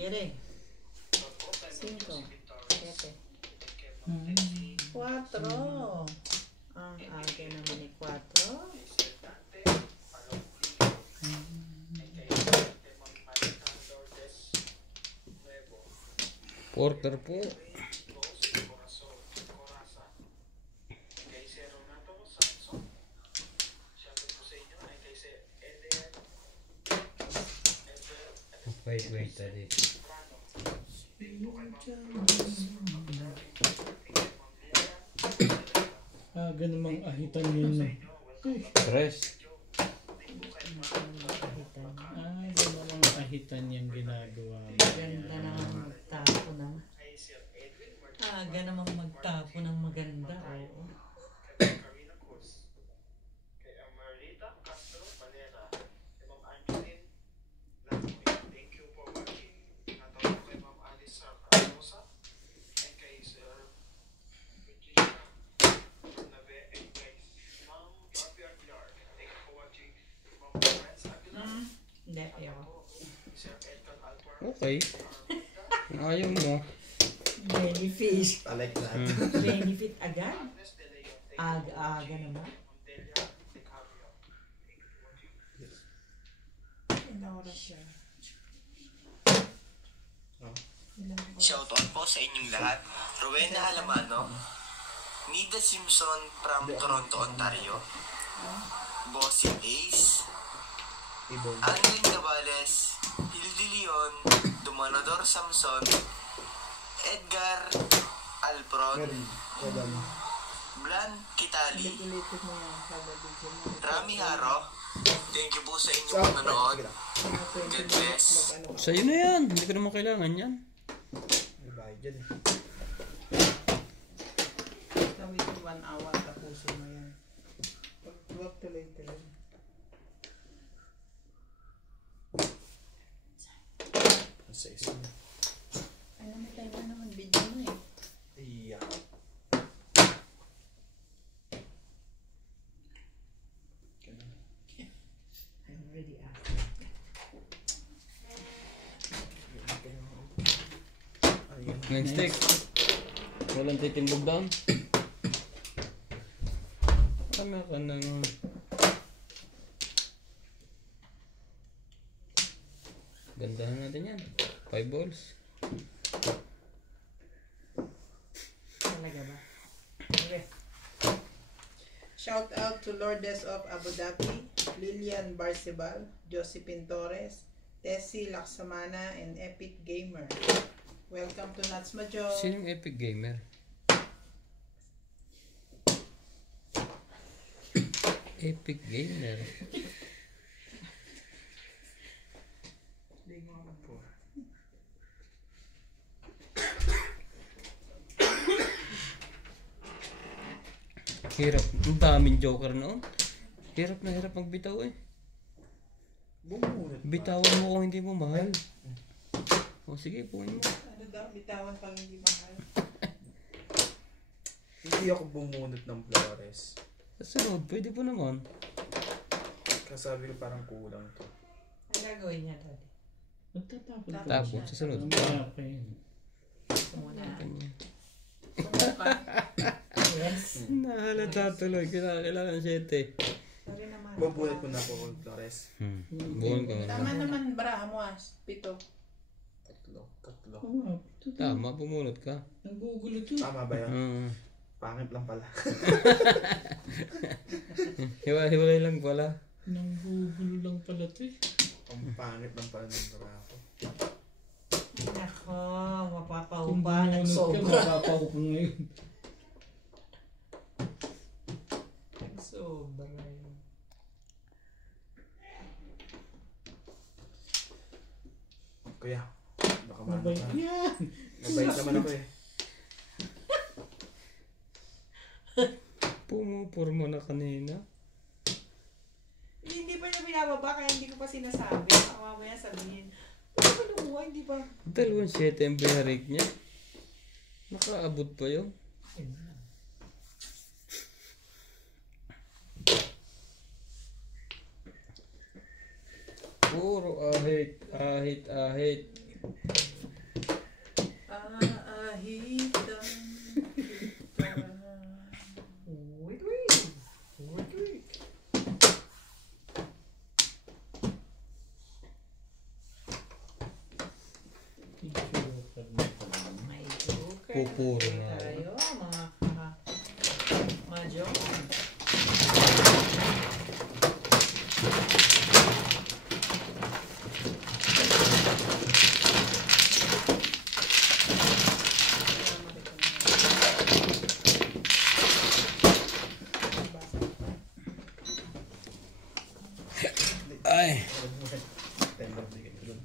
7, 5, 7, 4. Ang aga naman ni 4. Porter po. Wait, tadi. Ganun mang ahitan yun. Tres. Ganun mang ahitan yung ginagawa mo. Ganda naman magtapo ng... Aga naman magtapo ng maganda. Oo. Hindi, ayaw. Okay. Ayaw mo. Benefit. I like that. Benefit agad? Aga naman. Ilang oras siya? Shoutout po sa inyong lahat. Rowena Alamano, Nida Simpson from Toronto, Ontario, Bossing Ace, Angling Navales, Hildy Leon, Domanador Samson, Edgar Alpron, Blan Kitali, Rami Haro. Thank you po sa inyong panonood. God bless. Sa'yo na yan. Hindi ko naman kailangan yan. Tawid 1 hour tapusin mo yan. Pag-work tuloy-tuloy. Alam mo tayo na naman video mo eh. Yeah. I already asked. Next stick. Walang titimbog down. Tama ka ng... Gandahan natin yan. 5 balls. Talaga ba? Okay. Shout out to Lourdes of Abu Dhabi, Lilian Barcebal, Josephine Torres, Tessie Laksamana, and Epic Gamer. Welcome to Nuts Majo. Sinong Epic Gamer? Epic Gamer. Hirap. Ang daming joker noon. Hirap na hirap magbitaw eh. Bitawan mo kung hindi mo mahal. O sige, punin mo. Ano daw? Bitawan pang hindi mahal. Hindi ako bumunot ng Flores. Sa sunod, pwede po naman. Kasabi ko parang kulang to. Ang gagawin niya dati? Magtatapon Tapon. ka. Tapos, sa sunod. Okay. Muna. Ganyan. Yes. Nahalata tuloy. Kailangan 7. Sorry naman. Bubunot ko na po ng Flores. Buwan ka Tama na. naman bra, Amuas. 7. Tatlo. Oo nga. Tama, pumunot ka. Nagugulo to. Tama ba yan? Mm. Pangit lang pala. Hiwa-hiwalay lang pala. Nagugulo lang pala to eh. Ang pangit lang pala ng braso. Nako, Kung mapapahupa ng bumunod ka, sobra. mapapahupa ngayon. Sobra yun. Kuya, baka marami Mabait ka. yan. Mabait naman ako eh. Pumupurma na kanina. Hindi pa niya binababa, kaya hindi ko pa sinasabi. Baka mamaya sabihin, ano ba lumuha? Hindi pa. 2-7 ang binarik niya. Nakaabot pa yun. Puro ahit. kahitan. Wait, wait. Wait, wait. Joker na pala. May joker. Pupuro na na. tayo, mga mahjong. Ay. Tender di ka dun.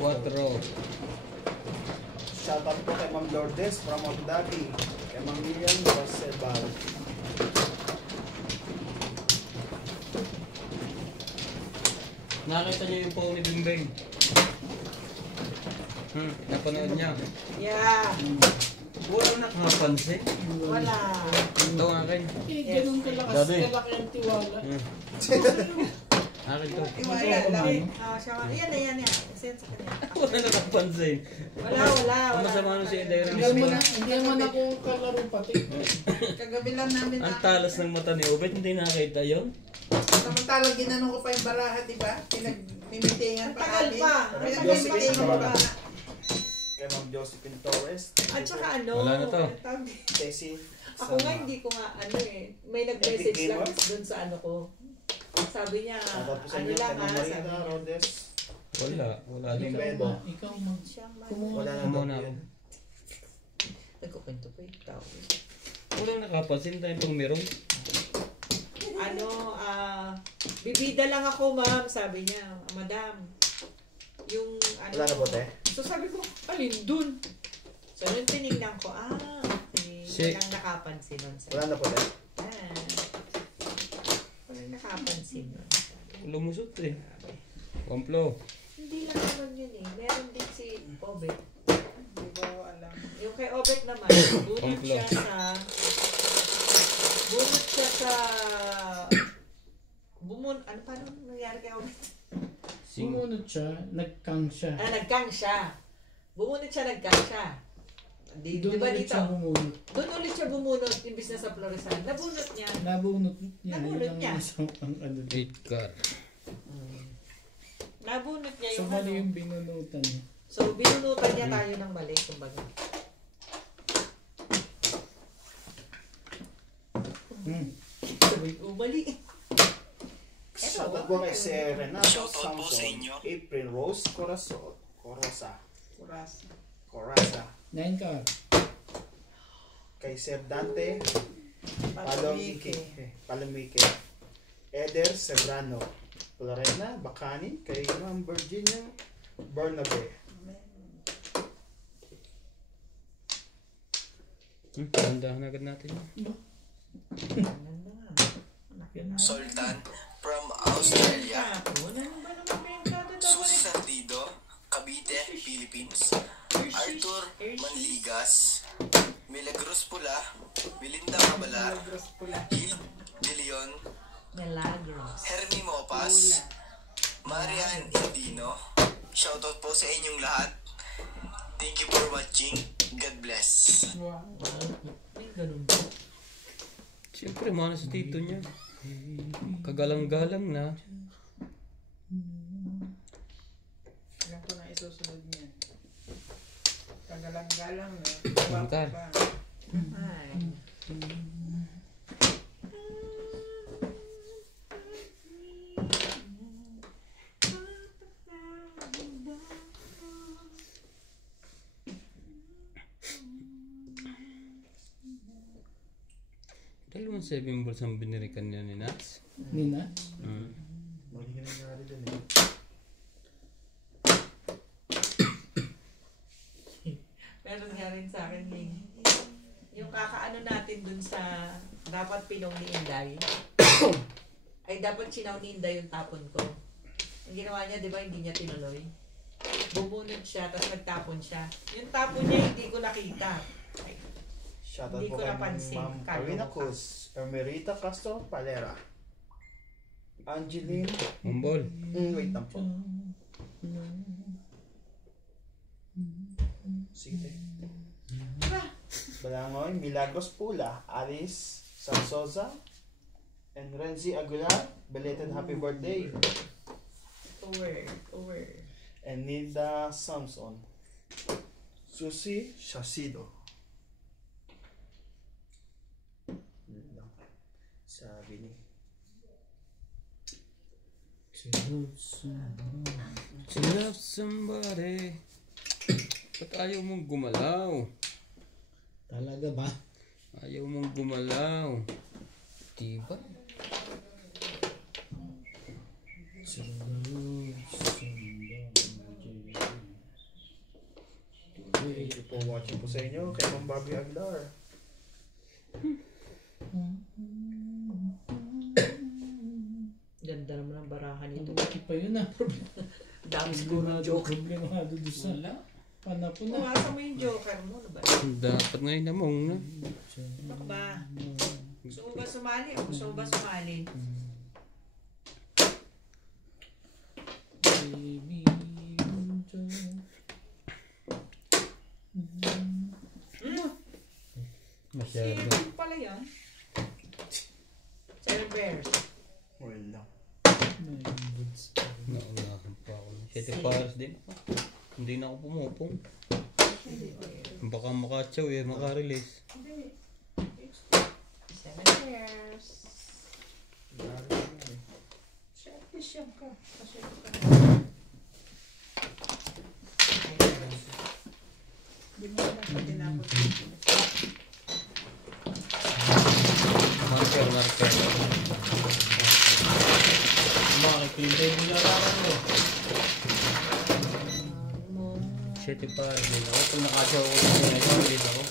Quattro. Shoutout po kay Ma'am Lourdes from Abu Dhabi. Kay Ma'am Miriam Rosebal. Nakita niyo yung phone ni Bimbing? Napanood niya. Yeah. Wala nakapansin. Wala. Ito ang akin. Ganun kalakas, Daddy. kalaki ang tiwala. Akin to. Iwala lang. Siya, yan. Send sa kanya. Wala nakapansin. Wala. Ang masama nun si Edery Hindi mo na kung kalaro pati. Kagabi lang namin Ang talas ng mata ni Obet, hindi nakita yun. Samantalang ginanong ko pa yung baraha, di ba? Pinagmimitingan pa Tagal namin. pa. Pinagmimitingan pa. Kay Ma'am Josephine Torres. At saka ano. Wala na to. Stacy. Ako nga hindi ko nga may nag-message Epic lang Gamer? dun sa ano ko. Sabi niya, Shoutout po sa ano inyo. lang Kay Ma'am sabi Marina niya. Rodes. Wala din. Ikaw mag... Siyang Kumuha Wala na Kumuna daw ako. yun. Nagkukwento pa yung tao. Walang nakapansin tayo pang meron. Bibida lang ako ma'am, sabi niya, madam. Yung ano. Wala na po, te? So sabi ko, alin dun? So nung tinignan ko, okay. Walang nakapansin nun. Sabi. Wala na po, te? Walang nakapansin nun. Lumusot eh. Komplo. Hindi lang naman yun eh. Meron din si Obet. Hindi ko alam. Yung kay Obet naman, bunot siya sa... Ano paano nangyari kay Obet? Sumunod siya, nagkang siya. Nagkang siya. Bumunot siya, nagkang siya. Di Doon ba ulit dito? siya bumunot. Doon ulit siya bumunot, imbis na sa Floresan. Nabunot niya. Nabunot niya. Nabunot Yun ang niya. isang ang ano. 8 car. Nabunot niya So yung mali ano. yung binunutan niya. So, binunutan niya tayo ng mali, kumbaga. Sabay, mali. Shoutout po kay Renato Shoutout po sa Samson. inyo. April Rose Corazon. Kuras. Corasa. 9 ka. Kay Sir Dante Palomike. Palomike. Eder Serrano. Lorena Bacani. Kay Ma'am Virginia Bernabe. Handahan agad natin. Sultan from Australia. Ano ba naman pinagkado Susi Sardido, Cavite, Philippines. Arthur Manligas, Milagros Pula, Belinda Cabalar, Negros pula. Gil De Leon, Milagros. Hermie Mopas, Marian Indino. Shoutout po sa inyong lahat. Thank you for watching. God bless. May ganun ba? Siyempre, mana sa tito niya. Kagalang-galang na. Alam ko na isusunod niya. Kagalang-galang na. Mangkar. Ay. Dalawang 7 balls ang binirikan niya ni Nats. Nina. Magiging nangyari din eh. Meron nga rin sa akin yung kakaano natin dun sa dapat pinong ni Inday. Ay dapat sinaw ni Inday yung tapon ko. Ang ginawa niya, di ba, hindi niya tinuloy. Bumunod siya, tapos nagtapon siya. Yung tapon niya, hindi ko nakita. Ay, Shoutout Hindi po ko kay napansin. Ma'am Kalo Carina ka. Cruz. Ermerita Castro Palera. Angeline. Umbol. Wait lang po. Sige. Balangoy, Milagros Pula, Alice Sansoza, and Renzi Aguilar. Belated happy birthday. Over. And Nilda Samson. Susie Shasido. Yun lang. Sabi ni. To love somebody. Ba't ayaw mong gumalaw? Talaga ba? Ayaw mong gumalaw. Diba? Thank you for watching po sa inyo kay Ma'am Bobby Aguilar. Ganda naman ang barahan nito. Ito pa yun ah. Dami siguro ng joke. Problemado doon sa panapon na. Pumasa mo yung joker mo, ano ba? Dapat ngayon namong na. Ano ba? Gusto mo ba sumali o gusto mo ba sumali? Baby, Masyado. Sino pala yan? Seven Bears. Wala. Naunahan pa ako. 7 pares din ako. Hindi na ako pumupong. Baka makatsaw eh, makarelease. Seven Bears. Siyempre siya ka. Kasi ka. Hindi mo na pa tinapos. Marker. makikita yung nilarangan mo. 7 pares din ako. Pag nakatsaw ako sa release ako.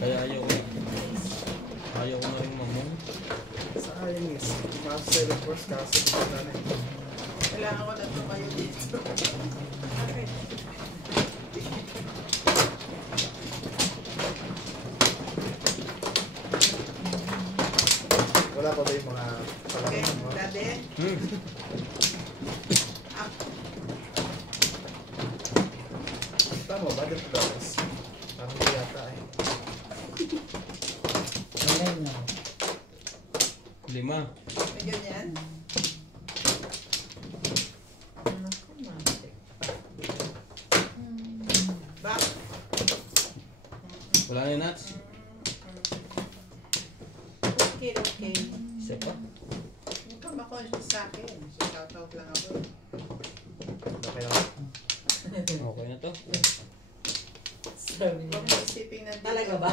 Kaya ayaw ko. Ayaw ko na rin mamong. Sa aling is, master reports kasi dito na rin. Kailangan ko na tumayo dito. Okay. Wala pa ba yung mga Okay, palaman mo? daddy. Up. Tama ba? $100. Parang hindi yata eh. Ayan na. 5. May ganyan. Naku, masik. Back. Wala na yung nuts. Okay. Isa pa. Huwag ka ma-conscious sa akin. So, shout-out lang ako. Okay lang. Okay na to. Sabi Huwag niya. mo isipin na dito. Talaga ba?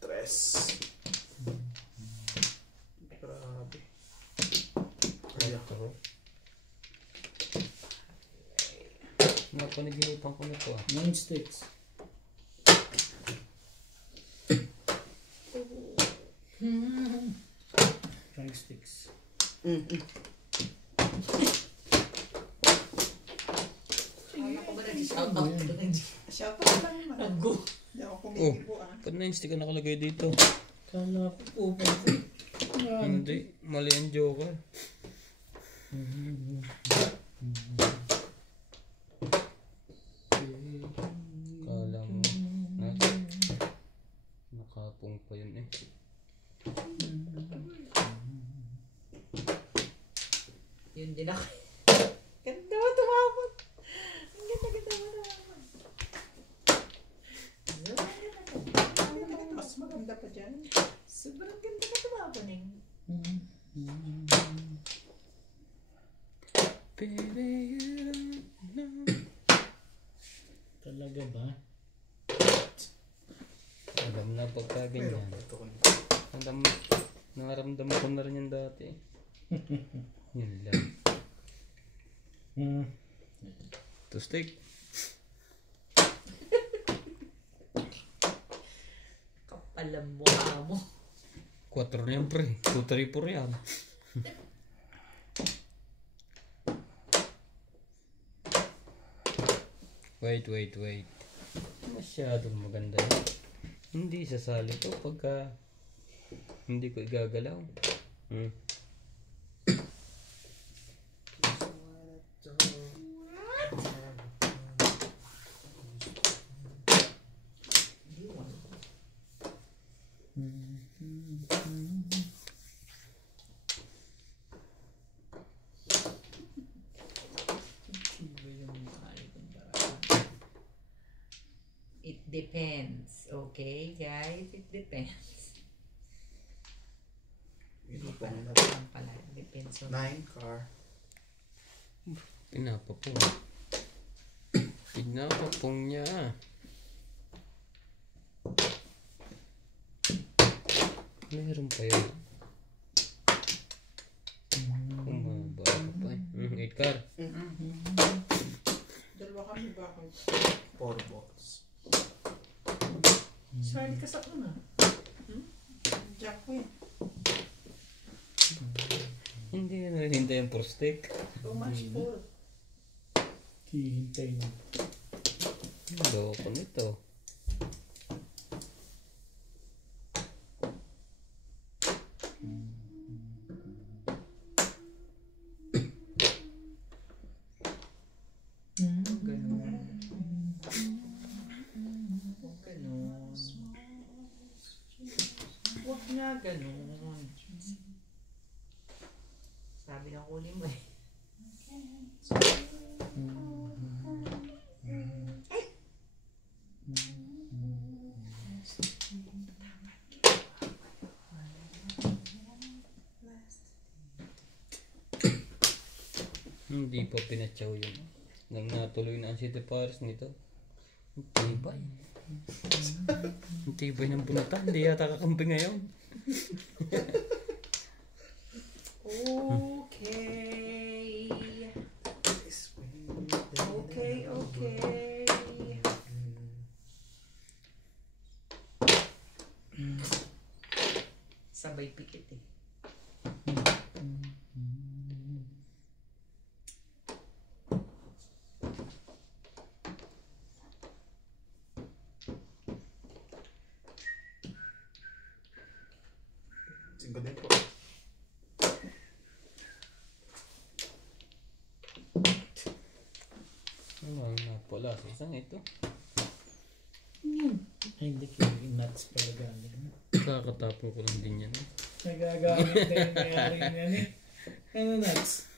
Tres. Grabe. Kaya. Napanaginipan ko na to ah. 9 sticks. Five sticks. Kala ko ba nag-shout out ko na Shout-out lang naman. Nag-go. Hindi ako kumikibo ah. Ba't na yung stick na nakalagay dito? Kala ko po. Yan. Hindi. Mali ang joker. Kala mo. Nakapong pa yun eh. Yun din ako. Ganda mo tumawag. Ang ganda mo tumawag. Mas maganda pa dyan. Sobrang ganda na tumawag eh. Baby, you don't know. Talaga ba? Alam na pagka Pero, ganyan. ito ko na. Alam, naramdaman ko na rin yan dati. Yun lang. To stick. Kapal ang mukha mo. 4 na yan pre. 2, 3, 4 yan. Wait. Masyadong maganda yan. Hindi Hindi sasali to pagka hindi ko igagalaw. It depends. Okay, guys? It depends. Hindi pa lang pala. Depends on 9 car. Pinapapong. Pinapapong niya. Meron pa yun. Kumaba pa eh. 8 car. Dalawa kami bakit? 4 balls. Sorry ka sa una. Jack ko yan. Hindi na narihintay ang stick. Too much pull. Hihintay na. Loko nito. Huwag nga ganun. Sabi ng kunin mo eh. Hindi pa pinatsaw yun. Nang natuloy na ang City Paris nito. Ang tibay. Ang tibay ng bunutan. Hindi yata kakampi ngayon. Okay. Okay. Sabay pikit eh. Singko din po. Ano nga pala. Isang ito. Ay, hindi kayo nuts pala galing. Kakatapon ko lang din yan. Nagagamit na yung mayari niyan eh. Ano nuts?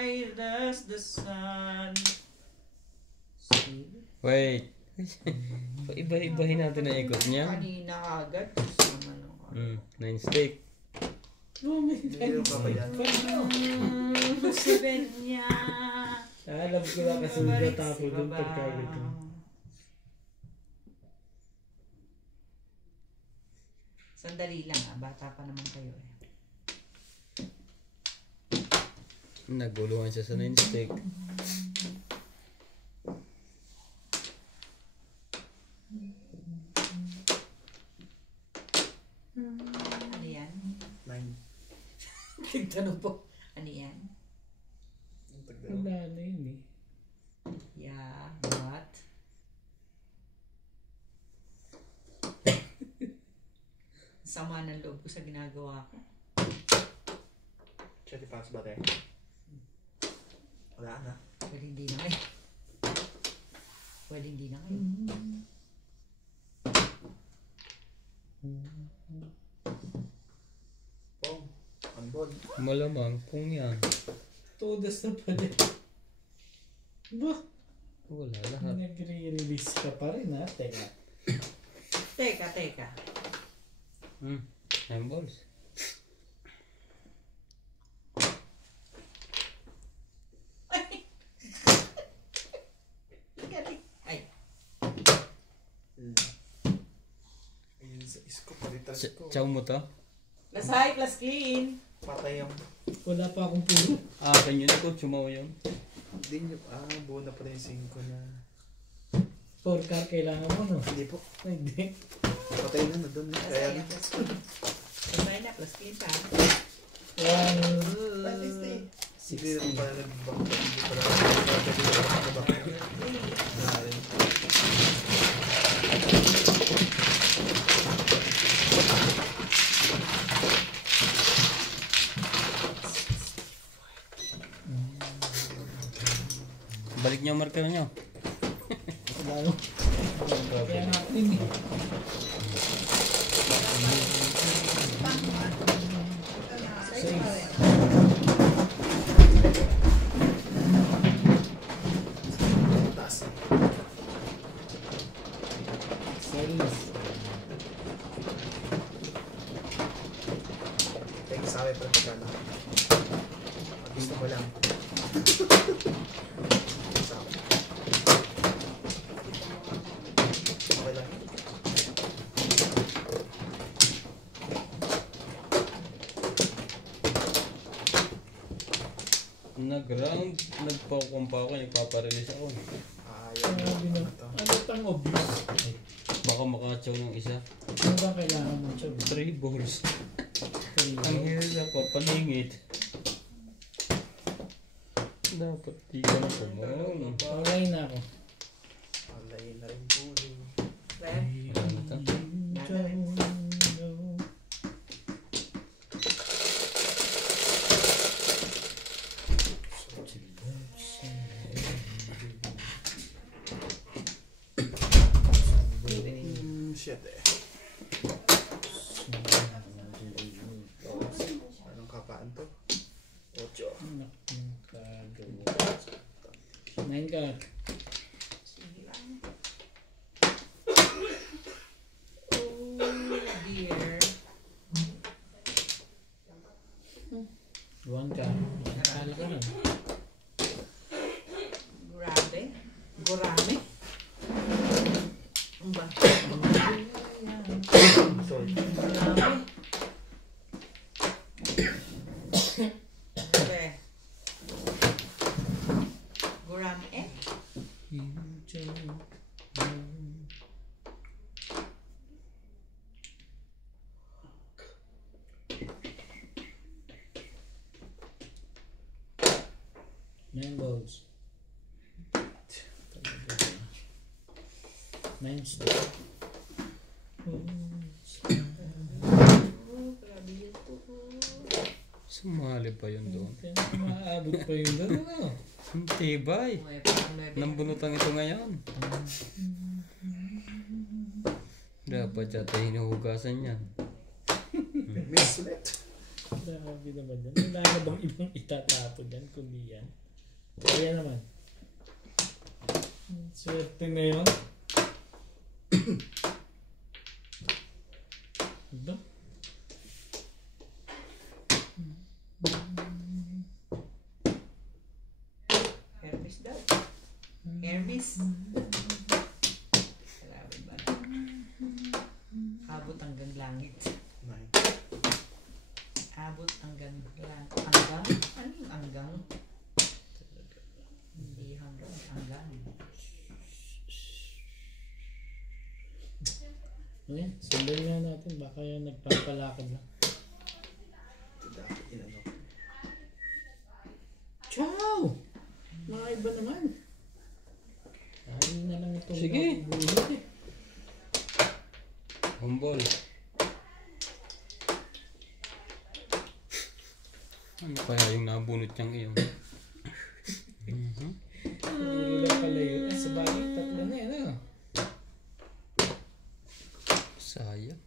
I does the sun. See? Wait. Iba-ibahin natin ang ikot niya. Kanina agad. Sama nung 9 stick. Oh, may Meron pa ba yan? Seven niya. alam ko lang kasi nagtatapo dun pagkagato. Sandali lang bata pa naman kayo eh. Naguluhan siya sa 9 stick. Ano yan? 9. Tigtanong po. Ano yan? Wala na yun eh. Yeah, what? Sama ng loob ko sa ginagawa ko. Chatty pass ba tayo? Wala na. Pwede hindi na kayo. Pwede hindi na kayo. Pong. Unball. Malamang kung yan. Todas na pala. Ba? Wala lahat. Nagre-release ka pa rin ha? Teka. Teka. 9 balls. Ay, Ayun sa isko. Palitas ko. Chow mo to? plus high, plus clean. Patay yung... Wala pa akong puro. Akin yun ako. Chumaw yun. Hindi nyo... buo na pala yung 5 na... 4 car kailangan mo no? Hindi po. Hindi. Patay na doon. Plus Kaya high, plus clean. Plus high na, plus clean pa. 1, That is the... hindi naman pala nag-back. Hindi pala nag-back. nyo, marker nyo. Lalo. Kaya nga rin eh. Taas. Seis. Thank you sa akin, practical na. Gusto ko lang. Sa akin. Okay lang. Nag-round, nagpakumpa ako, nagpaparelease ako. Ayaw mo. Sabi na. Ano tang obvious? Ay, Baka makachaw ng isa. ano ba kailangan mo, Chob? 3 balls. Three Ang balls. hirap pa, palingit. Dapat di ka na kumong. Okay na ako. Alay na rin po. Well, Shit eh. Anong kapaan to? 8. Nine ka. sige lang. Oh dear. One ka. Nakakala ka na. Grabe. Gurame. Ano ba? Sorry. Gurame. Grabe. Gurame eh? Nine balls. Nine stop. Oh, grabe yun po. Sumali pa yun doon. Maabot pa yun doon. Ano? Ang tibay. May parang 9. Nambunutang ito ngayon. Dapat yata hinuhugasan yan. Miss ulit. Grabe naman yan. Wala na bang ibang itatapon yan kundi yan? Kaya naman. Swerte na yun. Ito? Hermes daw. Hermes. Grabe ba? Abot hanggang langit. 9. Abot hanggang langit. Hanggang? Ano yung hanggang? Hindi hanggang. Hanggang. Ayan, sundan nga natin. Baka yan nagpapalakad na. Dapat inano. Ciao! Mga iba naman. Sabi na lang itong Sige. nabubulot eh. Humbol. Ano kaya yung nabunot niyang iyon? Puro lang pala yun. Sa bagay, tatlo na yan. Ano? Sayang.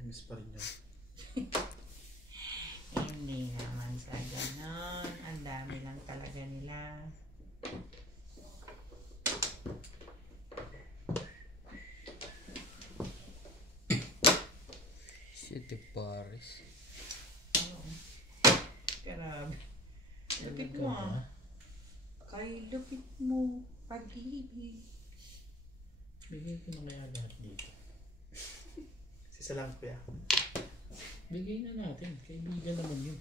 Miss pa rin yan. Hindi naman sa ganon. Ang dami lang talaga nila. City Paris. Oo. Grabe. Lupit mo ah. Kay lupit mo. Pag-ibig. Bigay ko na kaya lahat dito. Sisa lang kuya. Bigay na natin. Kaibigan naman yun.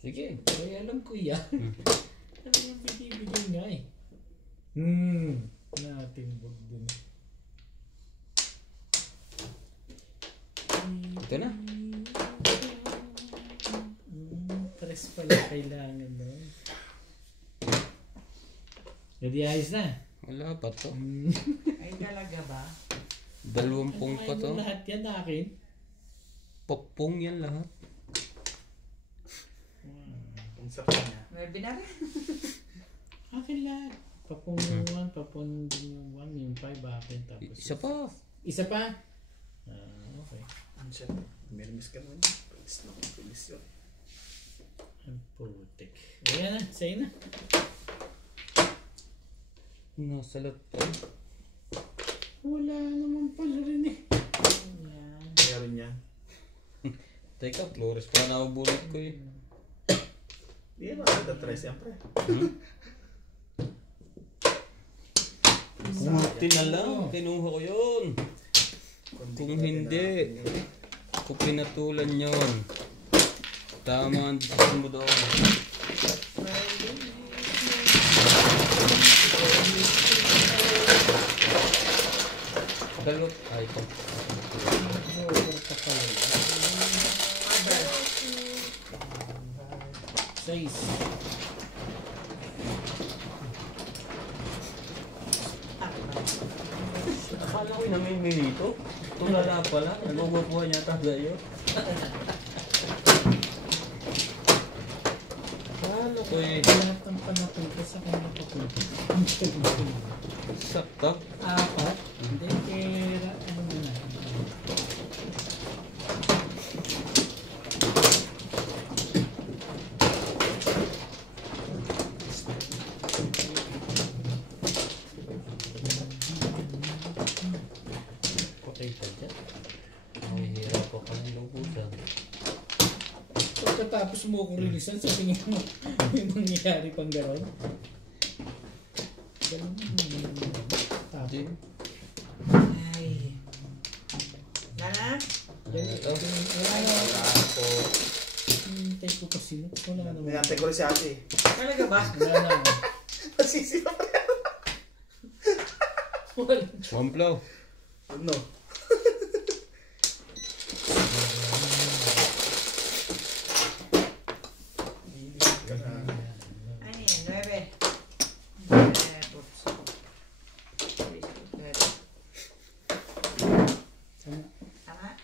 Sige. Kaya alam ko yan. Ano yung bigay nga eh. Natin wag dun. Ito na. Press pala kailangan nun. Ready ayos na. Wala pa to. Ay talaga ba? 20 pa to. Lahat yan akin. Popong yan lahat. Ang sarap niya. 9 na rin. Akin lahat. Papunguan, papunguan, yung 5 akin. Tapos Isa pa. Isa pa? Okay. Ano siya? Mermis ka naman. Pagis na kung pagis yun. Ang putik. Ayan na, sa'yo na. Nasa lot pa. Wala naman pala rin eh. Ayan. Meron yan. Teka, Flores pa na bunot ko eh. Hindi naman natatry siyempre. Buti na lang, kinuha ko yun. Kung hindi, kung pinatulan yun. Tama ang decision mo doon. Galot. Ay, ito. Joker pa pala. 6. Akala ko namimili ito. Tulala pala. Nagugupuha niya tayo. Akala ko eh. Lahat ng panapunta sa kanya papunta. Sakto. 4. Hindi, kaya ano mo na. Okay ka dyan. Mahihirap ako ng lubusan. Pagkatapos mo akong releasean, sa tingin mo, may mangyayari pang gano'n. Ganun mo. Hindi. Ay. Nana? Ito. Hintay ko kasi. Wala naman. Niyantay ko rin si ate. Talaga ba? Wala naman. Nasisi na pa. Wala. Wamplaw. Ano? Ano yan? 9.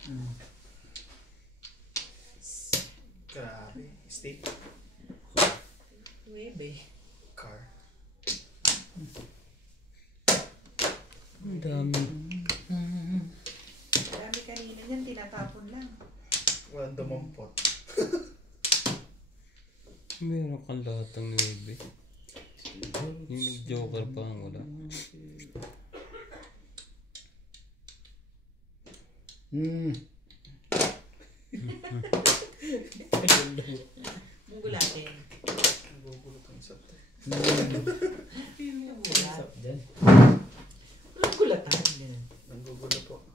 Tama? Grabe. Stick. 9. Car. Ang dami. Marami kanina yan, tinatapon lang. Walang dumampot. Meron kang lahat ng 9. Yung nag-joker pa ang wala. Mugulatin. Nagugulot ang sate. Mugulat. Stop dyan. Anong gulatan? Ganun. Nanggugulo po.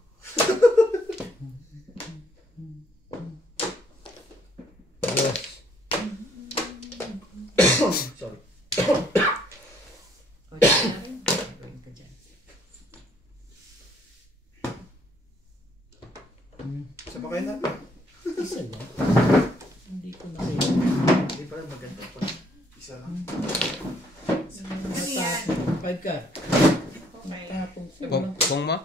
Yes. Sorry. O, sige na rin. Gawin ka dyan. Isa pa kayo natin. Isa lang. Hindi ko na kayo. Hindi pala maganda pa. Isa lang. Ano yan? 5 ka. Okay. Tapong ko. Kung ma?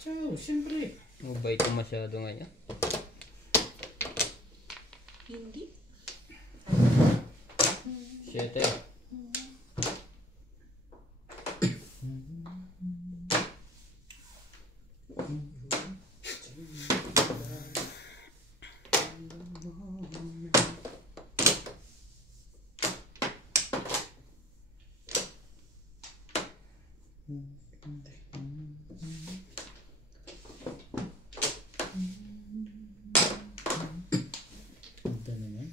Ciao, siyempre. Mabait ko masyado ngayon. Hindi. 7. Punta naman.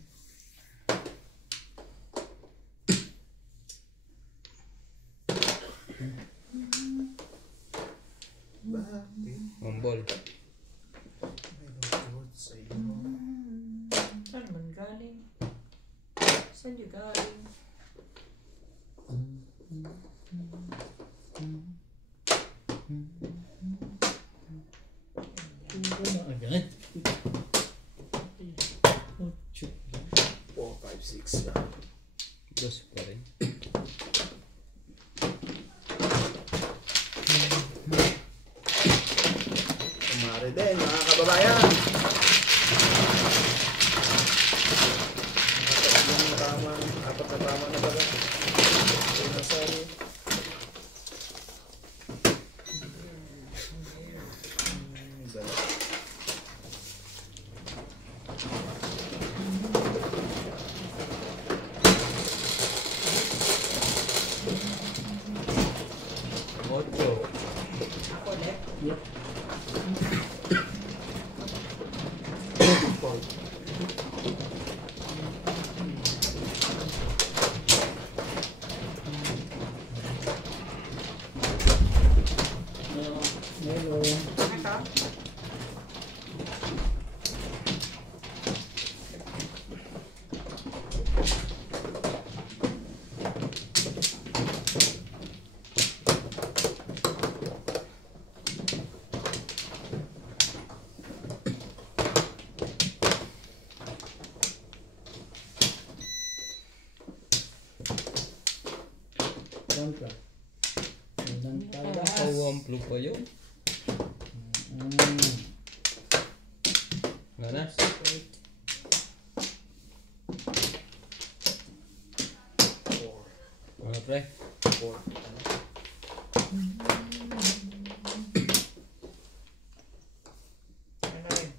Bakit? Mambol. May lungkot sa iyo. Saan man galing? Saan yung galing? Puro na agad. 8. 4, 5, 6 lang. Dos pa rin. Kumari din, mga kababayan. Apat na tama na pala. 1 na sa'yo. Yep. Hello. Ito. Kontra. Ilan talaga? Kawamplo pa yun. Wala na? Ano pre? Ano rin?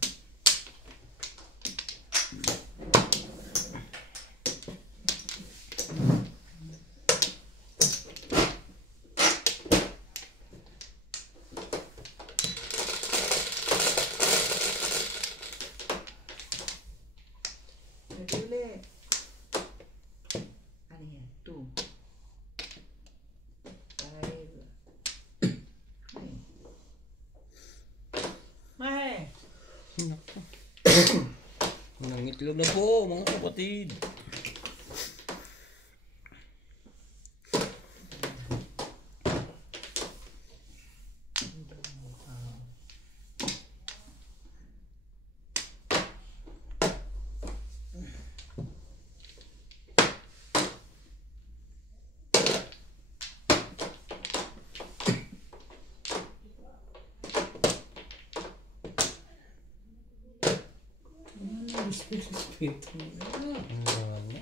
Pwede ulit. Ano yan? 2. 5. Mahe. Nangitlog na po mga kapatid. Respeto. Wala.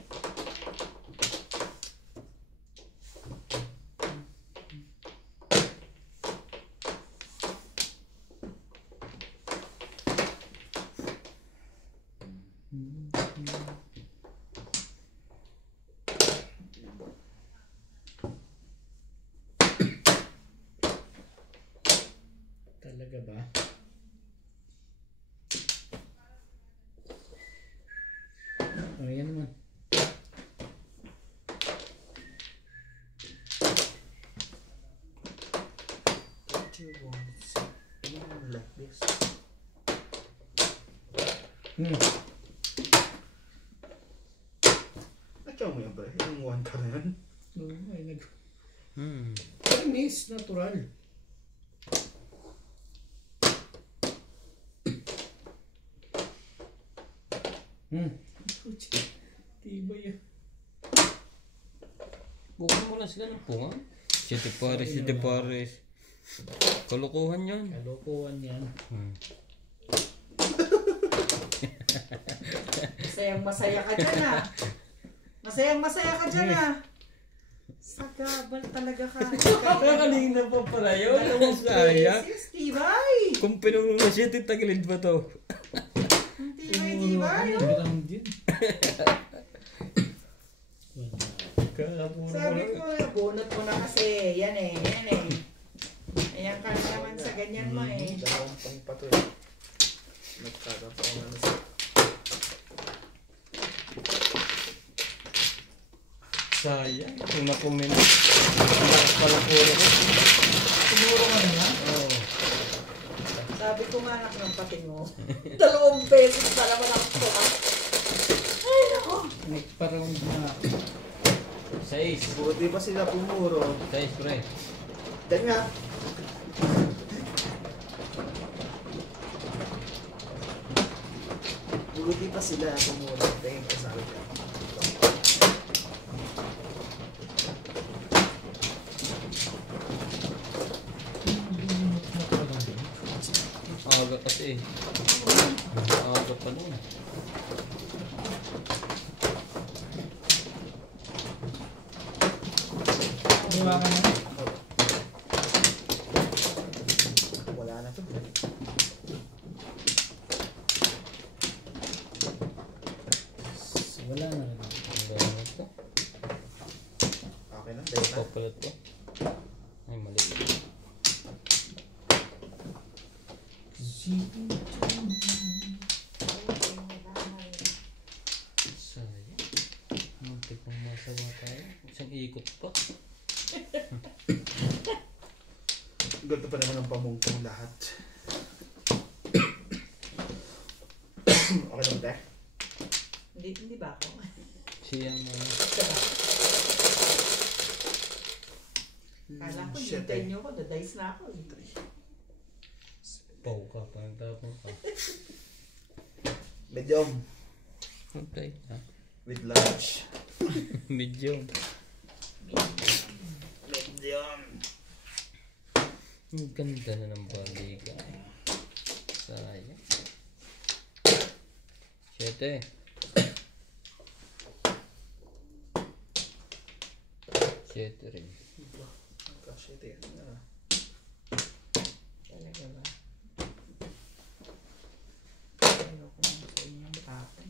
Talaga ba? Oh, yan naman. What you want? Like this. Nakyaw mo yan pre? Yung 1 ka na yan? Ay, Hmm. Chinese, natural. Tibay yan. Bukan mo na sila ng punga. City Paris. Kalokohan yan. Kalokohan yan. Masayang masaya ka dyan ah. Masayang masaya ka dyan ah. Sagabal talaga ka. Kanina pa pala yun. Dalawang Sayang. beses, tibay. Kung pinuno na siya, titagilid ba to? Tibay. Oh. Ground din. Sabi ko, bunot mo na kasi. Yan eh. Ayan ka naman sa ganyan mo eh. Dalawang pang pa to eh. Nagkakapaw na siya. Sayang. Kung nakumin. Palapuro ko. Siguro ka na nga. Oo. Sabi ko nga anak ng pati mo. Dalawang beses pa naman ako pa. Ay nako. Nagpa-round na. 6. Buti pa sila pumuro. 6 pre. Yan nga. Buti pa sila pumuro. Tingin ko sa akin. Aga kasi eh. Aga pa nun. Diba ka na? Wala na to. Wala na rin. Ang dami ito. Okay na. Dahil na. Papalat to. Ay, mali. Sayang. Muntik pang masawa tayo. Isang ikot pa. Ganito pa naman ang pamungkong lahat. Okay lang, Tek? Hindi ba ako? Siya mo. Kala ko, Shit, hintayin niyo ako. Dadice na ako. Pau ka pa. Nagtapon ka. Medium. Okay. Ha? With large. Medium. Medium. Ang ganda na ng baligay. Sayang. 7. 7 rin. Gosh, ito yan. Talaga ba? Ayoko na sa inyong tapon.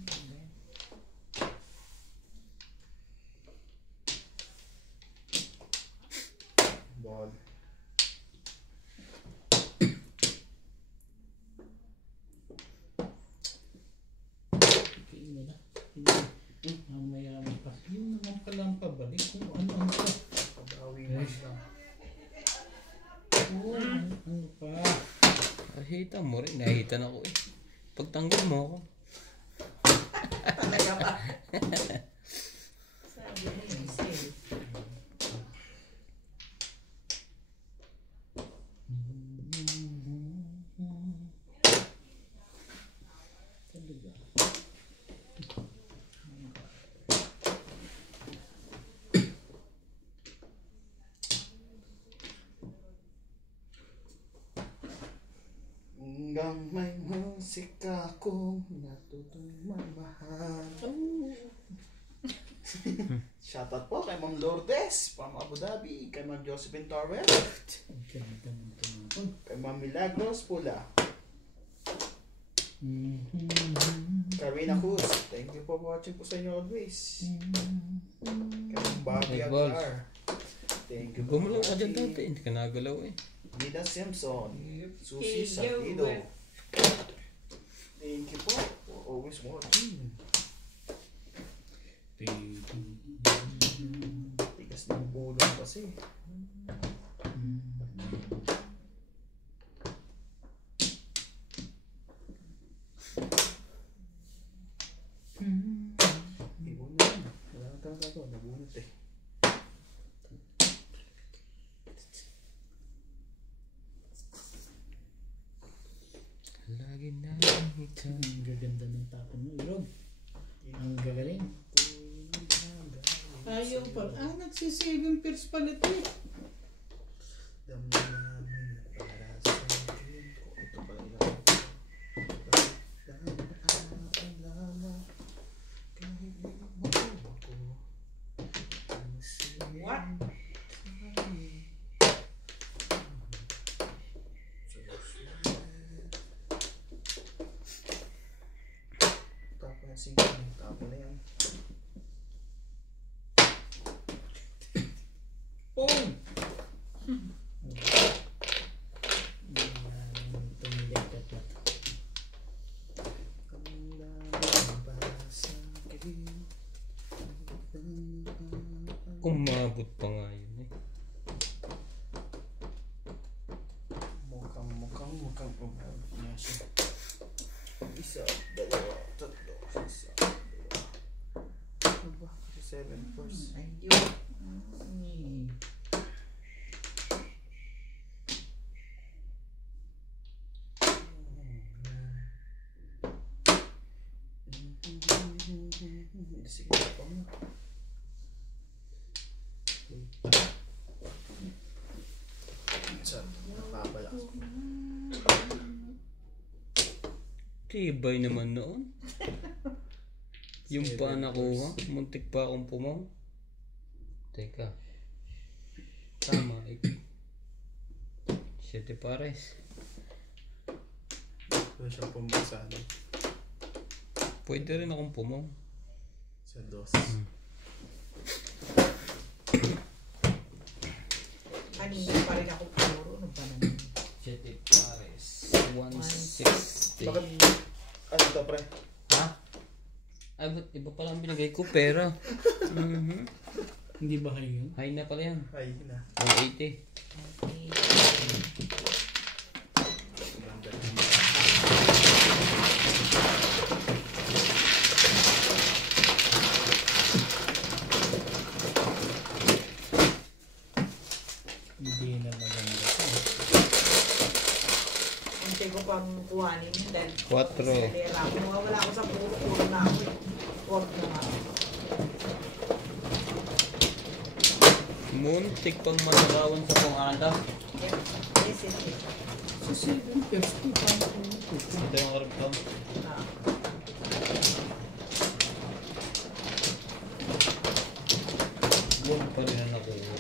Ball. Kain na. Mamaya pa. Yun naman palang pabalik kung ano pa. Padawi mo lang. Oo, ano pa. Nakita mo rin. Nahitan ako eh. Pagtanggol mo ako. Talaga ba? Sabi mo yung sale. Talaga. Hanggang may musika kong natutong mamahal. Shoutout po kay Ma'am Lourdes from Abu Dhabi, kay Ma'am Josephine Torres, Ang ganda ng tumapon. kay Ma'am Milagros Pula, Karina Cruz. Thank you for watching po sa inyo always. Kay Ma'am Bobby Hey, boss. Aguilar. Thank you for Gumalaw ka dyan watching. dati. Hindi ka nagalaw eh. Nina Simpson, Susie Hello. Santido. Thank you po for always watching. Tigas ng bulong kasi. Ibon na yun. Wala nang talaga ako. Nabunot eh. Lagi na ito. Ang gaganda ng tapon mo, Irog. Ang gagaling. Ayaw pa. Nagsisaving pills pala ito eh. Damdamin para sa akin. Ito pala ilan. What? Tapo na sige. Tapo na yan. Boom! Tumilig ka pa. Umabot pa nga yun eh. Mukhang umabot niya siya. Isa, dalawa, tatlo, isa, dalawa. Ano ba? 7 first. Ayun. Sige, tapo mo. Isa, napapala. Tibay naman noon. Yung pa nakuha. Muntik pa akong pumaw. Teka. Tama. 7 pares. Wala siyang pambasado. Pwede rin akong pumaw. Sa dos. Kanina pa rin ako puro nung panahon. 7 pares. 160. Bakit? Ano to, pre? Ha? Ay, ba't iba pala ang binigay ko? Pera. Hindi ba kayo yun? High na pala yan. Ay, na. 180. Hindi na maganda ito. Hindi ko pang kuhanin dahil 4. kalera ako. Wala ako sa puro na ako. Huwag na nga. Muntik pang manakawan sa panganda. Yes, yes, yes. Sa 750 paano ko ito? Ito yung karagtang. Ah. Huwag pa rin na nakuha.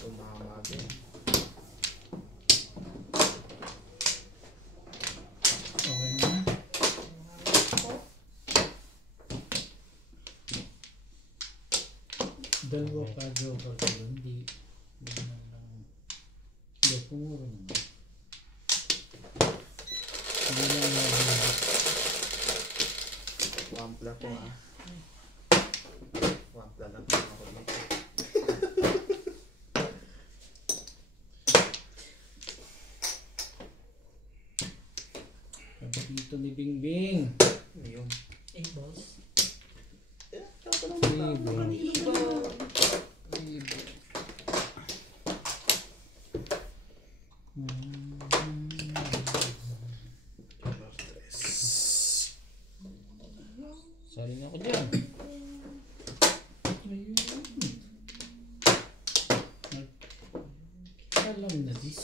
Tumama din. Okay na. Dalawa pa joker ko doon. Hindi naman lang. Hindi, pumuro naman. Hindi lang nabibig. Wampla po ah. Wampla lang po ako dito. Sabi dito ni Bingbing. Ano yun? 8 balls. Sali na ako dyan. Ayun. Alam na this.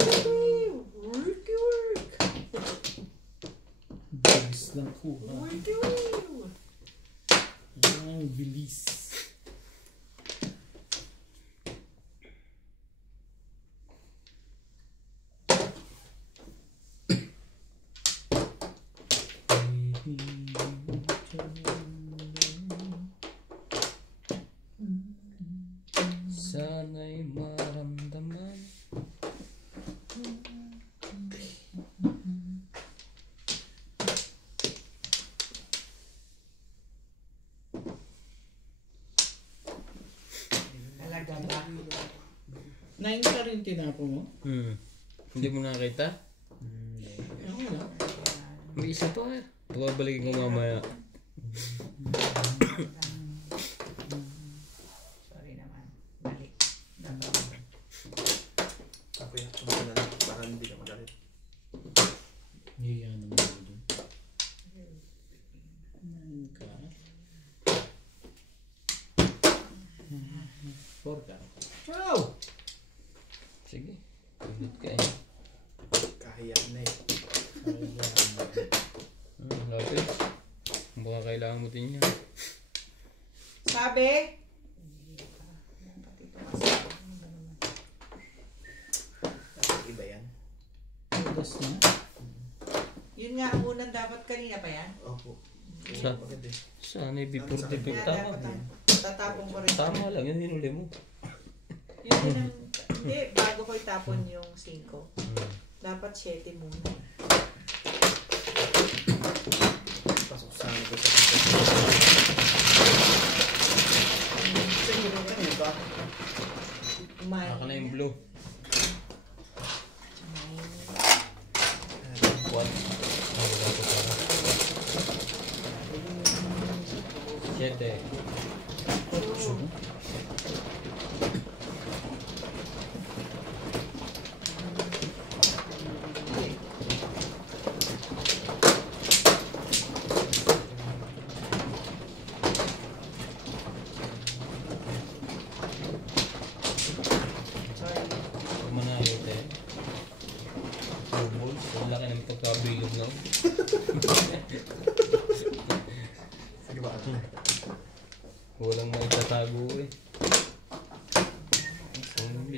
Work, work. Bilis lang kuha. Work, work. Ang bilis. Sana'y maramdaman. Talaga ba? 9 ka rin tinapo mo? Hindi mo nakita? Ako lang. May isa pa eh. Babalikin ko mamaya. Sorry naman. Balik. Ako yan. Tumama na lang. Para hindi ka magalit. Hiya naman ako dun. 9 ka. 4 ka. Wow! Sige. Ulit ka eh. Kahiyaan na eh. Lapis. Baka kailangan mo din yan. Sabi? Iba yan. Tapos na. Yun nga ang unang dapat kanina pa yan. Opo. Sa- Maganda eh. Sana before defect Kaya dapat tama. tatapon ko rin. Tama lang, yun hinuli mo. Yun din ang, hindi, bago ko itapon yung 5. Dapat 7 muna. Pasok sa amin ko sa siguro ka niya ba? May, Naka na yung blue. What? Siete. Manayot eh. Bubol. Ang laki ng pagkabilog, no? Sige ba? Walang maitatago eh. Kung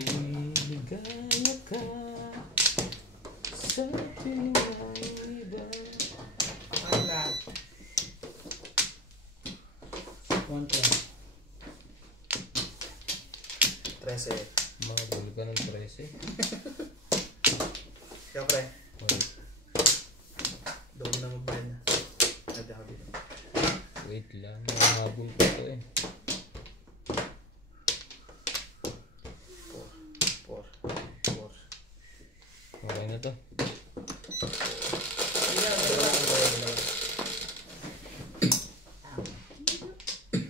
ligaya ka sa piling ng iba. Wala. Kontra. 13. Mahal ka ng 13. Kaya pre, Wait, doon na magbayad na. Ate ako dito. wait lang. Mahabol ko to eh. 4. Okay na to.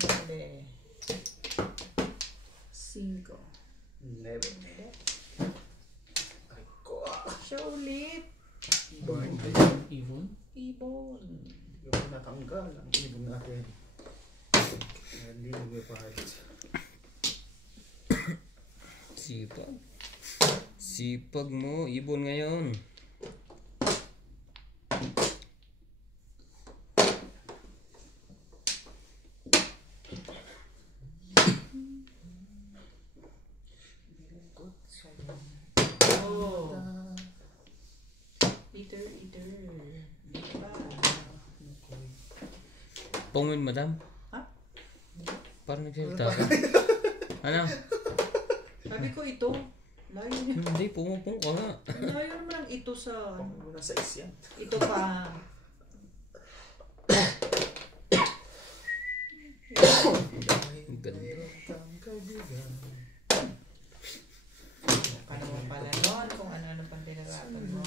Dale. 5. Never. Ay ko. Siya ulit. Burn. Ibon? Ibon. Yung natanggal. Ang ibon natin. Hindi pa Sipag. Sipag mo. Ibon ngayon. Oh. Eater. Pungin, madam. Ha? Parang nagsalita ka. Ano? Sabi ko ito. Layo niya. Hindi, pumupong ka nga. Layo naman ang ito sa... Muna sa is yan. Ito pa. Ang ganda. Ka naman pala nun kung ano-ano pang tinarapan mo.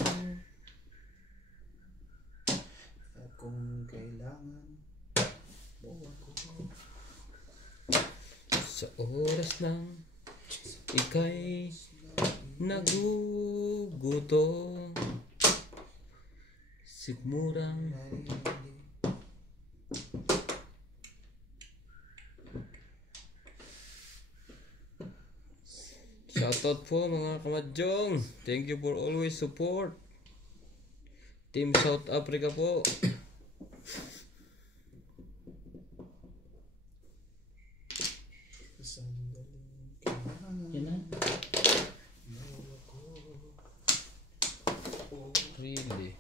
At kung kailangan, Sa oras lang ika'y naguguto, sigmurang shoutout po mga kamadyong. Thank you for always support. Team South Africa po. Yan na. Really?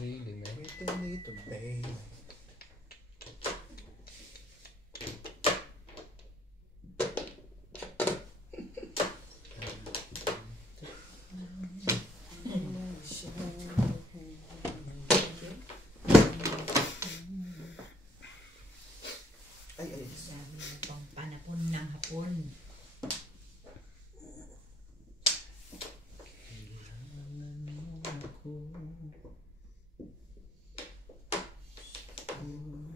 Really, man? wait a little babe. Ay. Sabi mo pang panahon ng hapon.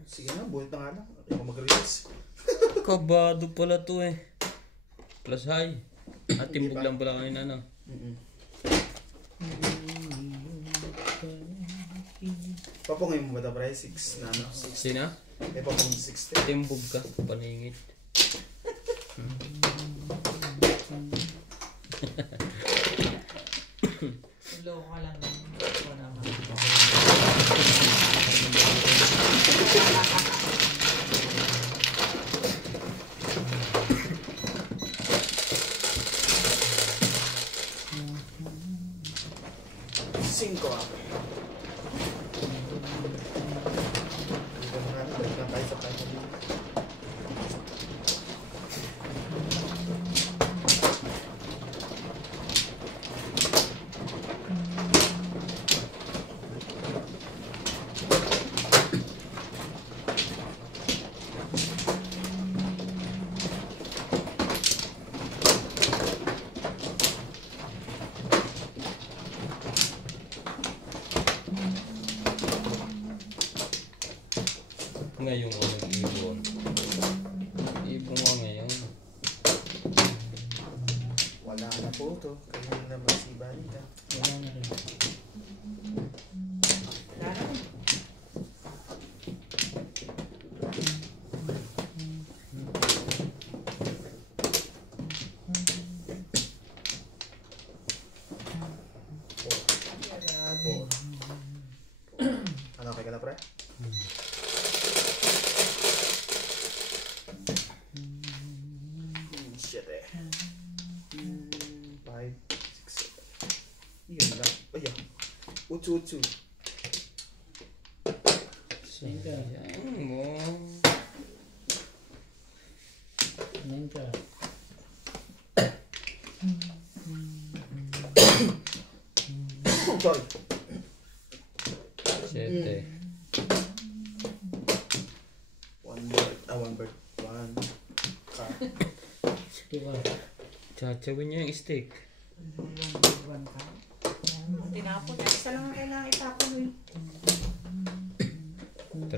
Sige na, buhat na nga lang. Ako mag-release. Kabado pala to eh. Plus high. At timbog lang pala kayo na no. Papungay mo ba ito, pre? 6 na ano? 6. Sina? May papung 60. Timbog ka. Paningit. Low ka lang. Ito naman. Cinco. Dito na natin, balik na tayo sa tayo. Ngayon ako nag-ibon. Ibon nga ngayon. Wala na po ito. Kayo na magsiba nila. Wala na rin. Wala na. Ano, okay ka na, pre? 5, 6, 7. Yun lang. Ayan. Utsu-utsu. Sayang mo. Ngayon ka. Sorry. 7. One bird. One bird. One car. Ito ka. Tsachawin niya yung steak. One ka. Tinapon. Isa lang ang kailangan itapon eh. 3.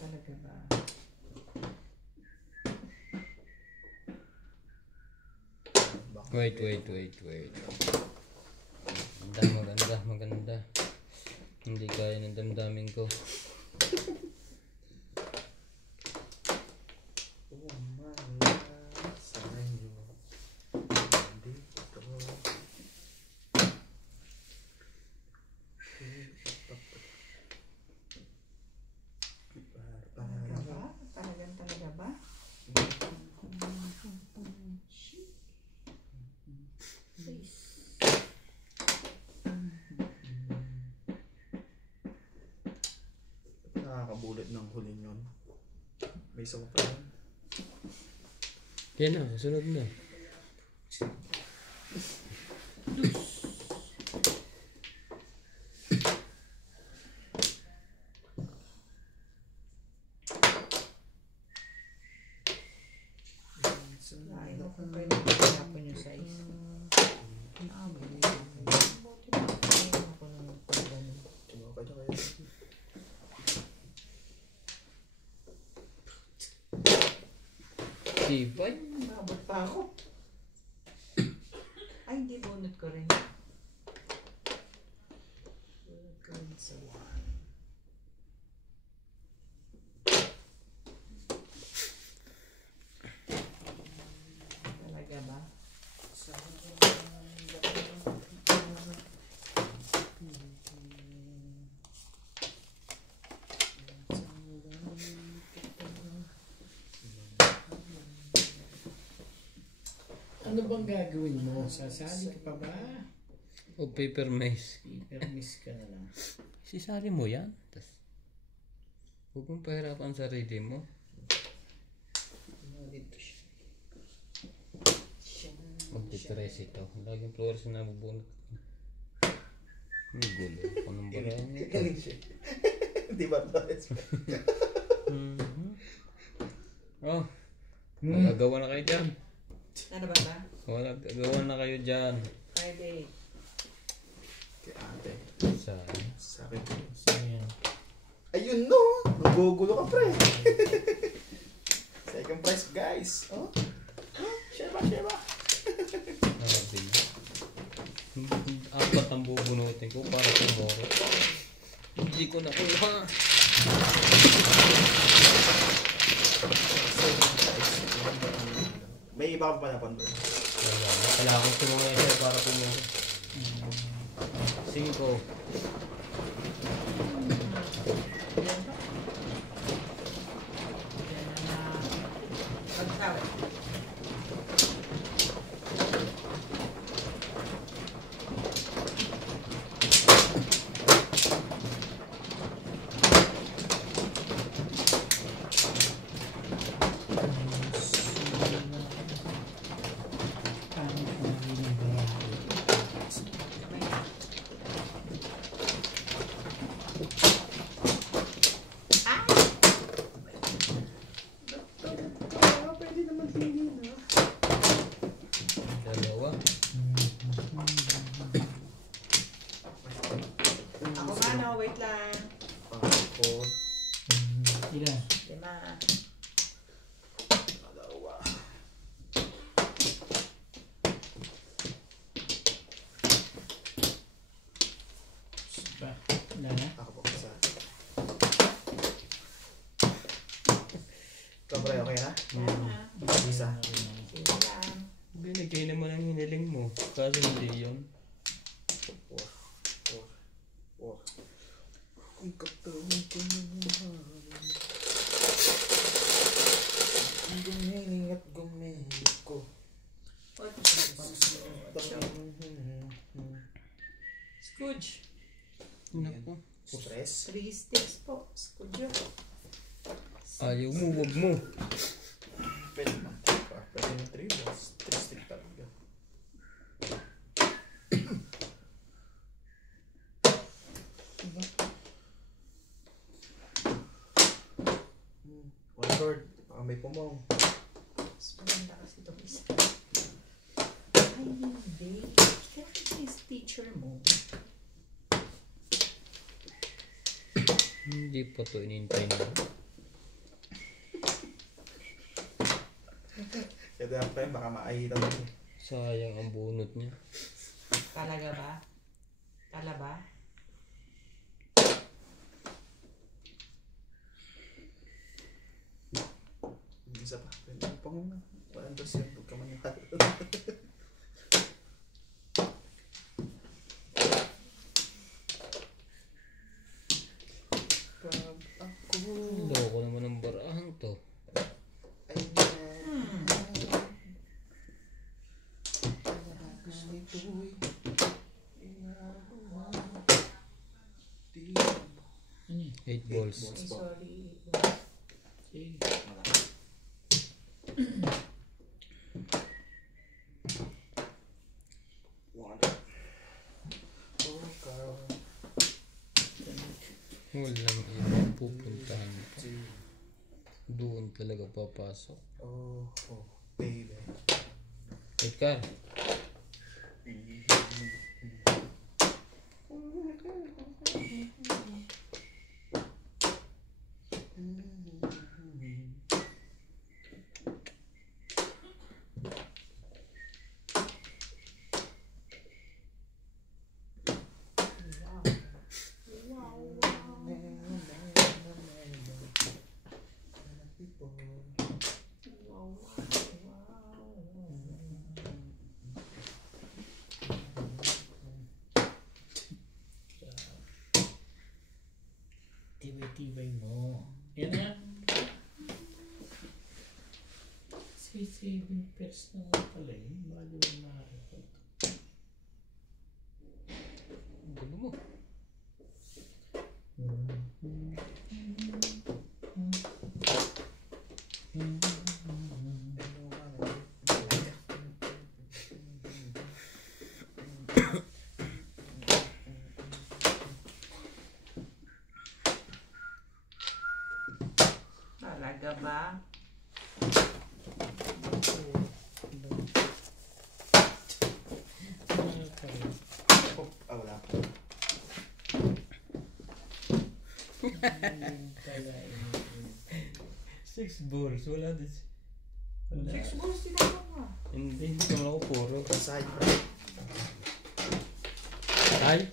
Talaga ba? Wait. Maganda. Hindi kaya ng damdamin ko. Talaga ba? Nakakabulit ng huli yun. May isa pa yun. Yan na, sunod na. Ay, mo kung pwede itapon yung size. Buti ba? Ayaw ko ng ganun. Okay na kayo. Tibay. Mabot pa ako. Ay, hindi bunot ko rin. Bunot ko rin sa one. Talaga ba? Ano bang gagawin mo? Sasali ka pa ba? O paper maze. Permis ka na lang. Sisali mo yan. Tas, huwag mong pahirapan ang sarili mo. Dito siya. Magtitres ito. Laging flores na nabubunot. May gulo. Anong barang ito? Galing siya. Di ba? Oh. Magagawa na kayo dyan. Ano ba ba? Magagawa na kayo dyan. Friday. Kay ate. Sa Sa akin. So, yan. Ayun no! Nagugulo ka pre. Second prize guys. Oh? Sheba. Sabi. Apat ang bubunutin ko para tomorrow. Hindi ko na kuha. May iba ka pa na doon. Kailangan ko tumungay siya para tomorrow. 5. Yan ba? Yan na pagsawi. Bigay naman ang hiniling mo. Kaso hindi yun. Kung katawan ko na gumiling at gumiko. Scrooge. Naku. Stress. 3 sticks po. Scrooge. Ayaw mo, wag mo. Pwede na. Pwede na 3 balls. 3 stick talaga. One third. Baka may pumong. Mas maganda kasi itong isa. Ay, hindi. Kaya yung teacher mo. Hindi pa to inintay na. Kaya dapat pa yun, baka maahita mo. Sayang ang bunot niya. Talaga ba? Tala ba? Isa pa. Pwede mo pang walang dos yun. Huwag ka mangyari. Pag ako Loko naman ang barahang to. ay nito'y inagawa. Di 8 balls. Ay, sorry. Walang ibang pupuntahan pa. Doon talaga papasok. Oh, baby. Ika. Tibay-tibay mo. Yan yan. Say 7 pairs na nga pala yun. Bali mo na ito. Gulo mo. Talaga ba? Wala pa. Six balls. Wala din. 6 balls tinawag mo. Hindi naman ako puro. Side. Ay!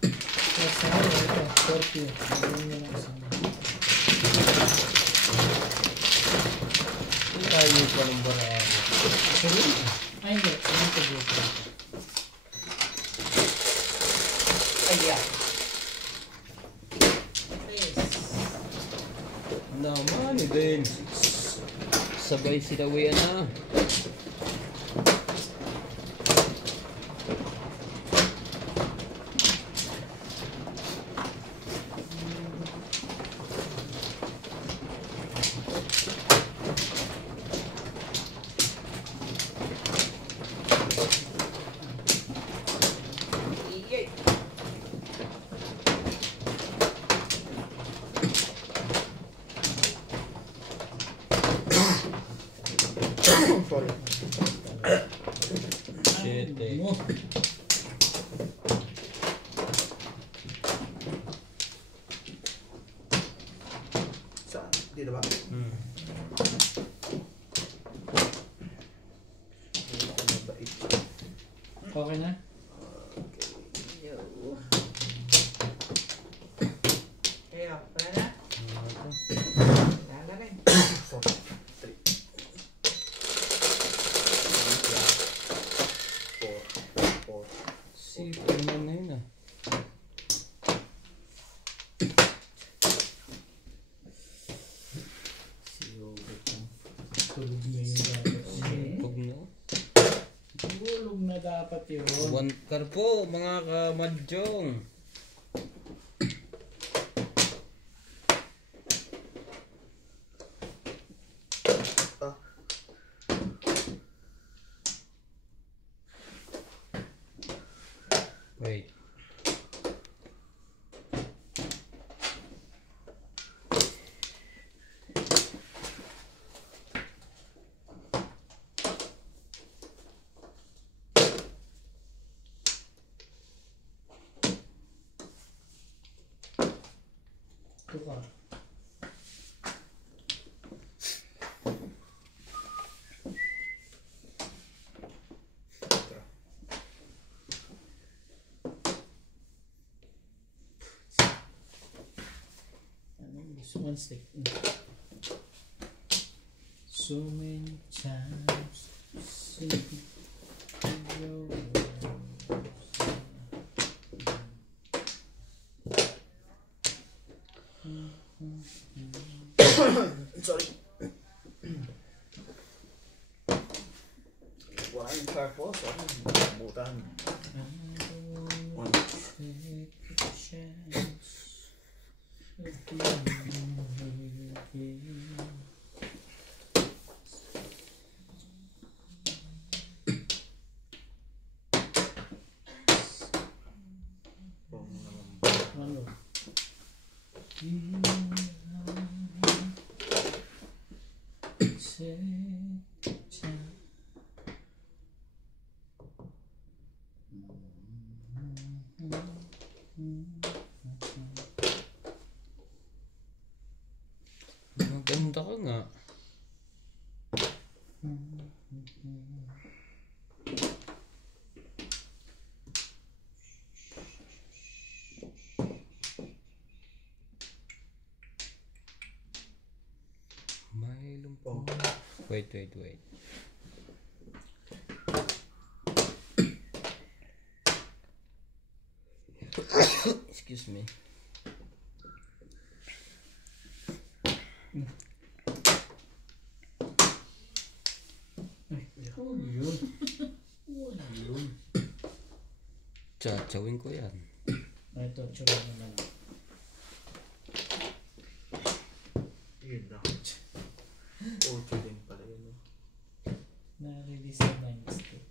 Ito, Scorpio. Gawin mo lang isa. Tayo pa ng barahang. Ay, hindi. Ano ito dito? Ayan. Yes. Naman din. Sabay sinawian na. Iyay. Sorry. Shit eh. Mo. Saan? Dito ba? Hmm. Okay na? Ayan, wala na? Wala na rin. 4, 3. dapat yun. One car po, mga kamadyong. Wait. Ito ka. This one stick. So many times see you. Sorry. Wala yung car po. Sorry. Butan. Take a chance. Ano? Maganda ka nga. May lumpong. Wait. Excuse me. Tsawin ko yan. Ito, tsura naman. Yun na. Okay din pala yun. Na-release na yung stick.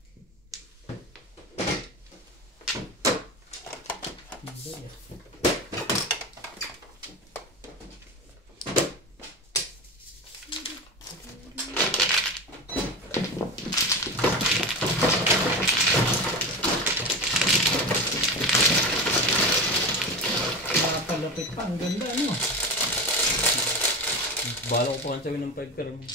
Iba yan. Napalapit pa, ang ganda ano? Bala ko pa ang tsawin ng 5 pero 5.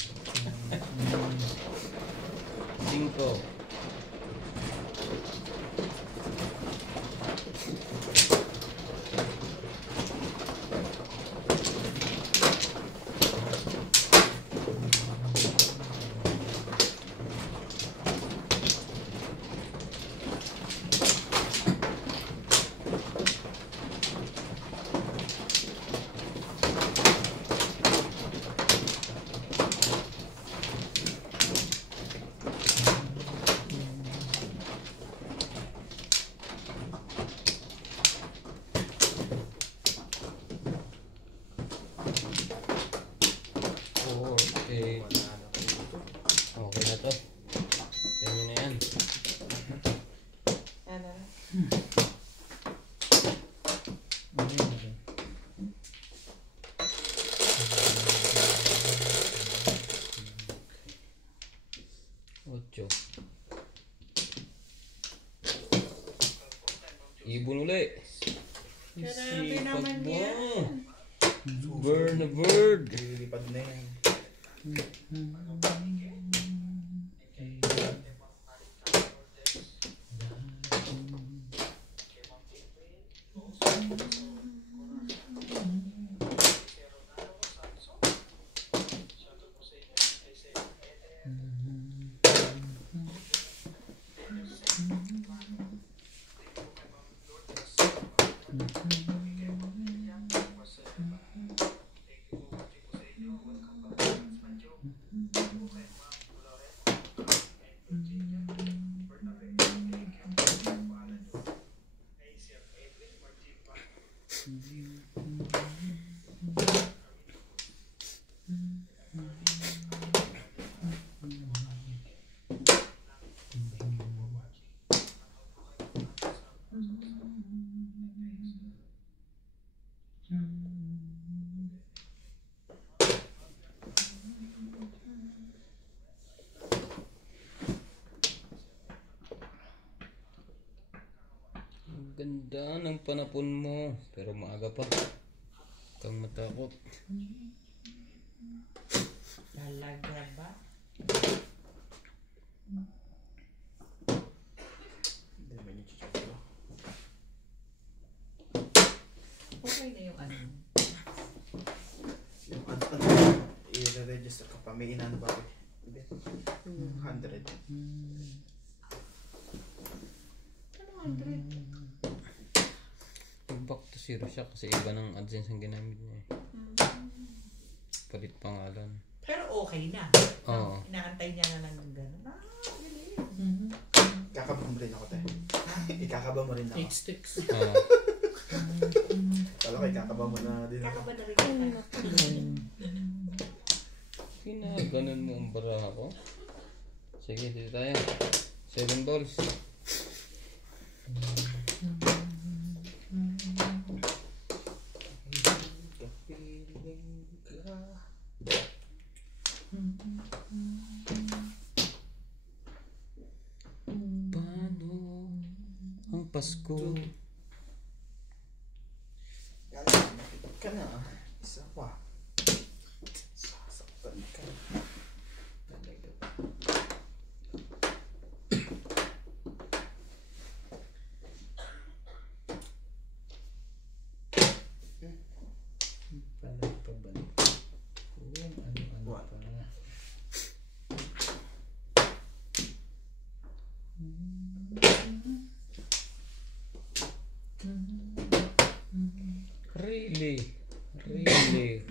Okay na to. Kaya na yan. Ano? Ocho. Ibon uli. Grabe naman mo. yan. Burn a bird. Lilipad na yan. Ganda ng panapon mo. Pero maaga pa. Huwag kang matakot. Talaga ba? Hindi naman yung chichok. Okay na yung ano. Yung i-register ka pa. May inano ba? 100. Back to zero siya kasi iba ng AdSense ang ginamit niya eh. Palit pangalan. Pero okay na. Oo. Inaantay niya na lang ng gano'n. Galing. Kakaba mo rin ako, te. Ikakaba mo rin ako. 8 sticks. Oo. Kala ko ikakaba mo na din ako. Kakaba na rin kita. Kinaganon mo ang baraha ko. Sige, dito tayo. 7 balls. Kapiling ka. Paano ang Pasko? Galing ka na. Isa pa. Sasaktan ka. Talaga ba? Balik pa balik. Kung ano-ano One. pa. Really? Really?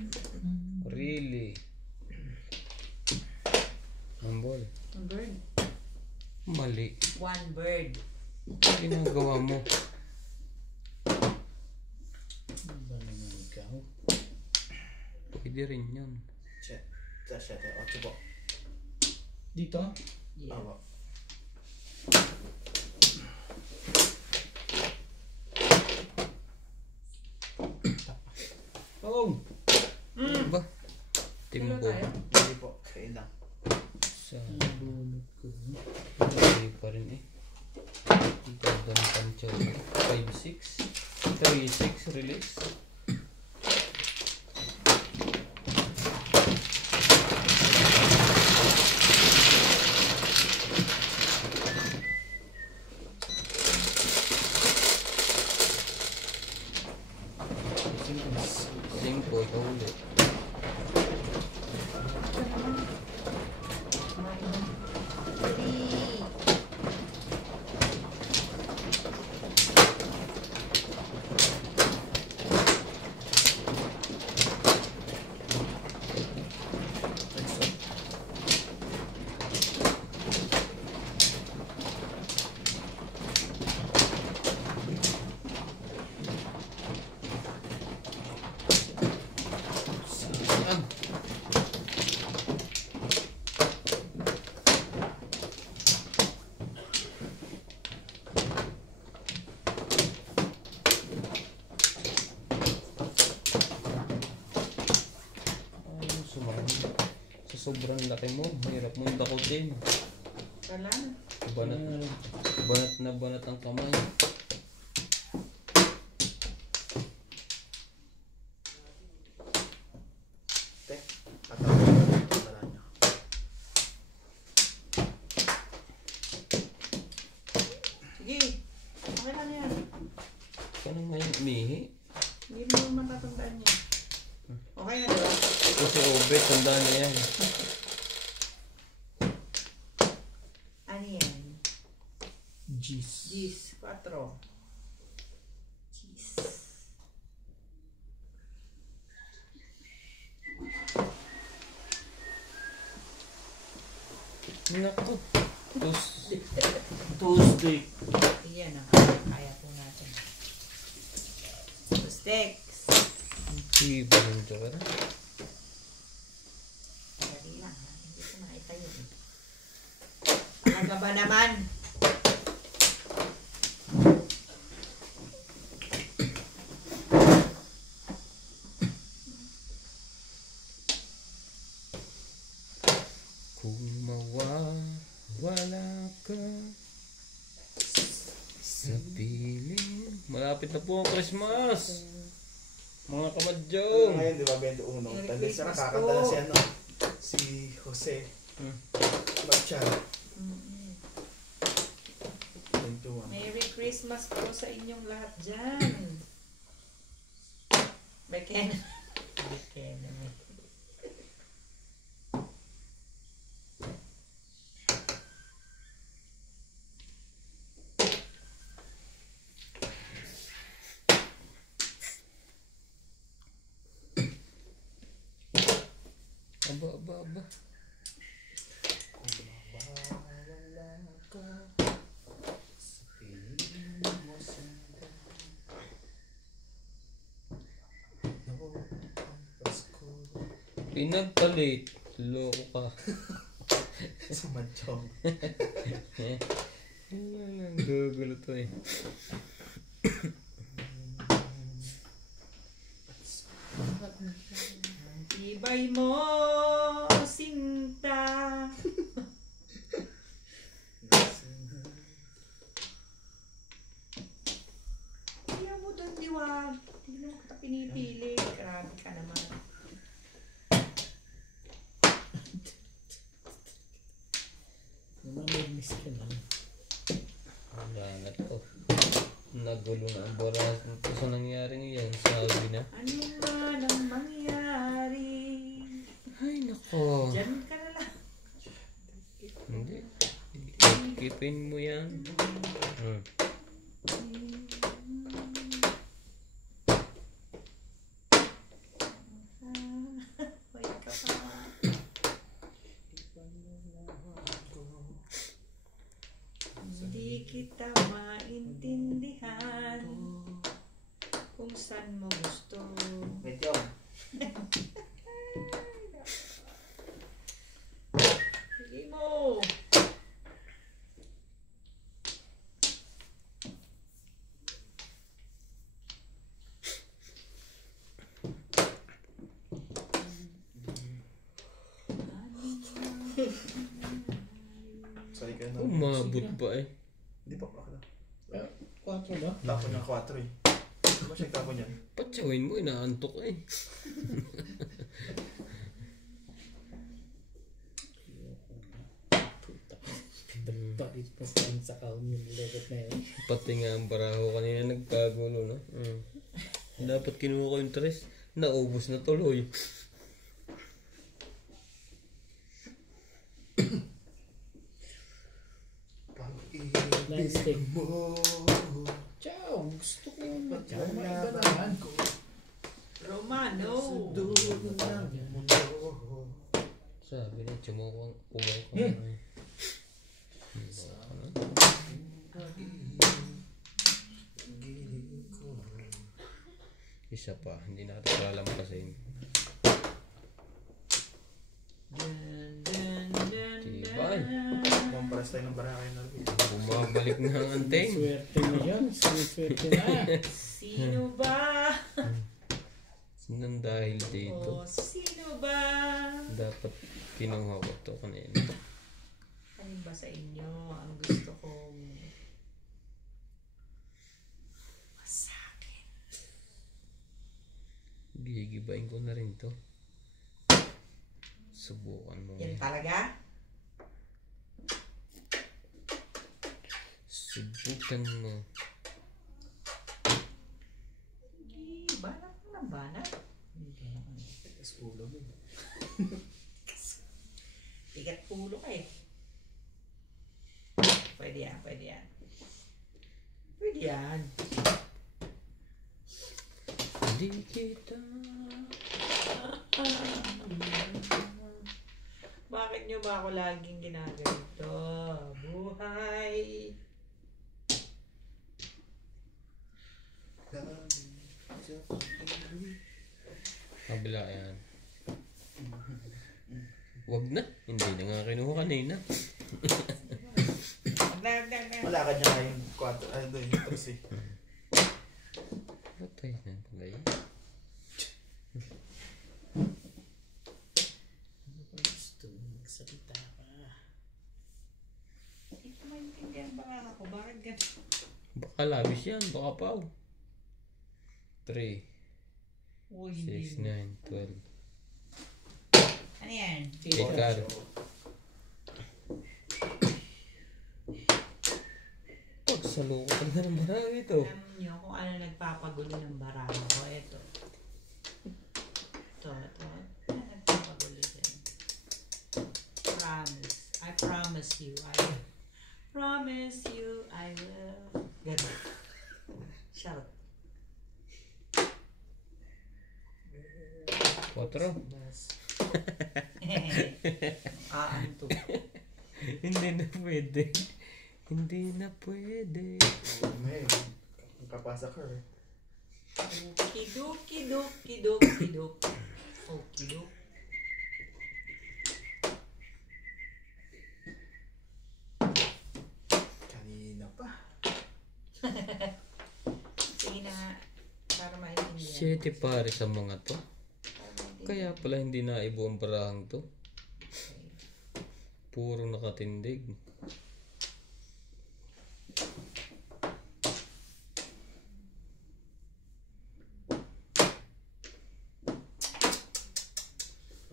Really? Ang ball. One bird. Mali. One bird. Ginagawa mo. Ano ba naman ikaw? Pwede rin yun. Chet. Sa 7. 8 po. Dito? Yeah. Awa. Oh! Ba? Timbo. tayo? Hindi po. Kain lang. Sa... Bunot ko. Hindi pa rin eh. Ganda ng pancho. 5-6. 3-6 release. Simple, ikaw ulit. Saan? Ay, sumama. Sa sobrang laki mo, hirap mong dakutin. Wala. Banat na banat ang kamay. Te. Tatawag ko. Tara niya. Sige. Okay lang yan. Ka na ngayon umihi. Hindi mo matatandaan yan. Okay na diba? Ito si Obet, tandaan niya yan. Ano yan? Jeez. Gis. 4. Gis. Naku. Tuesday. Iyan ang kaya po natin. Sticks. Iba yung joker. Dali lang ha. Hindi ko makita yun. Talaga ba naman? Kung mawawala ka sa piling Malapit na po ang Christmas. Mga kamadjong. Ngayon, di ba, 21. Merry Tendency na Christmas kakanta na po. si ano, si Jose Hmm. Machado. 21. Merry Christmas po sa inyong lahat dyan. Beken. Beken naman. Aba. Pinagpalit. Loko ka. Si Machong. Gugulo to eh. Ibay mo, sinta. Kaya mo doon, diwag. Hindi mo kita pinipili. Grabe ka naman. Namamiss ka na. Wala na to. Nagulo na ang boras. Ito sa nangyari ngayon. Sabi na. Ano man ang mangyari? Ay nako. Diyan ka na lang. Hindi. Keepin mo yan. Hmm. Wait ka pa. Hindi kita maintindihan kung saan mo gusto. Wait yun. Sige mo. Sorry ka na. Umabot pa eh. Hindi pa ako na. 4 ba? Tapon ng 4 eh. Ano ba siya tapon yan? Patsawin mo, inaantok eh. Bait pa sa kaon yung legot na yun. Pati nga ang baraho kanina nagkagulo no. Dapat kinuha ko yung tres. Naubos na tuloy. Nice steak. Mo. Ciao! Gusto ko yung Kaya maiba ba naman. ko Romano. dulo ng mundo. Sabi na, kumay ko. Isa pa, hindi natin kalalampasin. Tibay. Kumparas tayo ng barakay na rin. Bumabalik na ang anting. Swerte na yun. Swerte na. Sino ba? Nang dahil dito, O, sino ba? dapat kinuha ko to kanina. Ano ba sa inyo ang gusto kong masakin? Gigibain ko na rin to. Subukan mo. Yan talaga? Subukan mo. Banat mo ng banat. Tigas ulo mo. Bigat ulo ka eh. Pwede yan, pwede yan. Pwede yan. Di kita. Bakit nyo ba ako laging ginaganito? Buhay. Kabila yan. Wag na. Hindi na nga kinuha kanina. Malakad niya nga yung 4. Ano doon yung 3 eh. Patay na pala yun. Gusto magsalita ka. Hindi ko maintindihan ba nga ako? Bakit ganun? Baka labis yan. Baka pa. 3, Uy, 6, hindi. 9, 12. Ano yan? Ikaw. Pagsalukan na ng marami ito. Alam nyo kung ano nagpapagulo ng baraha ko. Ito. Ito. Ano nagpapagulo dyan? Promise. I promise you. I will. Promise you I will. Ganun. Shout. 4. Aanto. Hindi na pwede. Hindi na pwede. May, kapasa ka eh. Okidok. Okidok. Kanina pa. Sige na nga. Para maintindihan. 7 pare sa mga to. Kaya pala hindi na ibu ang barahang to. Puro nakatindig.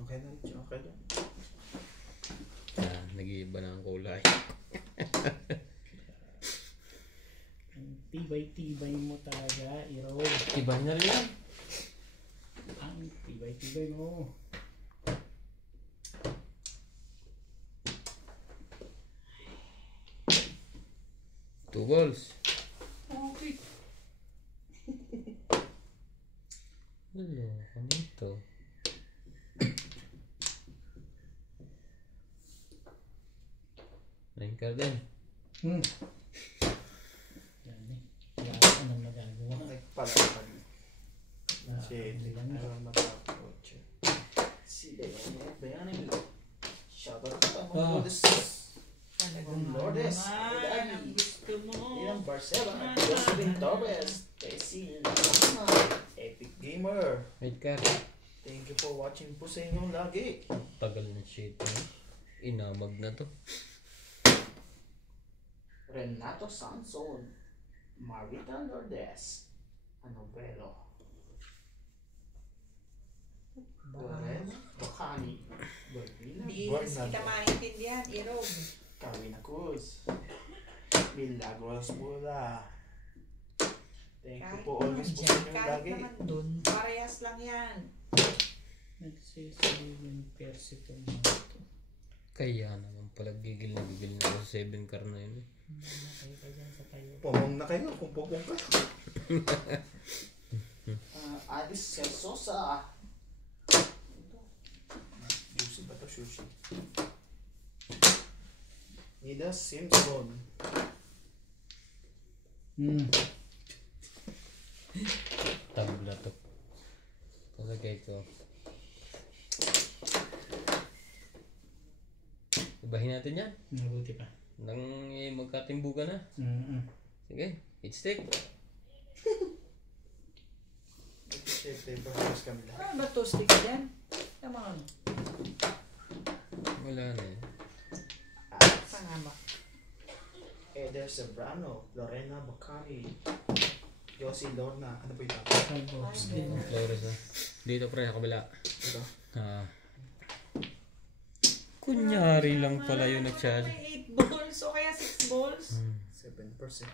Okay na, okay na. Nag-iiba na ang kulay. Ang tibay-tibay mo talaga, Iro. Iba na rin yan. Ang tibay-tibay mo. Two balls. Okay. Hello, ano ito? Nine card din. Yan eh. Wala ka nang magagawa. Nagpalakad. Shit. Lang. Ayaw matapos. Si Bayanin. Shoutout ka mga Ah. Lourdes. Talagang Lourdes. naman ang gusto mo. Ilang Barcela. Jocelyn Torres. Tessie Lama. Epic Gamer. Right card. Thank you for watching po sa inyong lagi. Tagal na shit. Inamag na to. Renato Sanson. Marita Lourdes. Anobelo. Lorena Bacani. Dolpina Hindi kita Bernardo. maintindihan, Irog. Kawin Cruz. Milagros Mula. Thank you Kahit po naman always po sa dyan, inyong kahit lagi. naman dun, parehas lang yan. Nagsisabi yung persi ko mga ito. Kaya naman pala gigil na ako sa 7 card na yun. Kayo ka dyan sa tayo. Pumong na kayo kung pupong kayo. Adis Celsosa. Juicy ba ito? Sushi. Nida Simpson. Tabla to. Palagay ko. Ibahin natin yan. Mabuti pa. Nang magkatimbugan na. Sige, it's stick. Siyempre, perhaps kami lang. Ano ba toasty ka dyan? Come on. Wala na eh. Saan ba? Eder Serrano. Lorena Bacari. Josie Lorna. Ano ba yung Salvos din. Flores na. Dito pre, sa kabila. Ito? Kunyari lang pala yung nag-chat. May 8 balls o kaya 6 balls. 7%.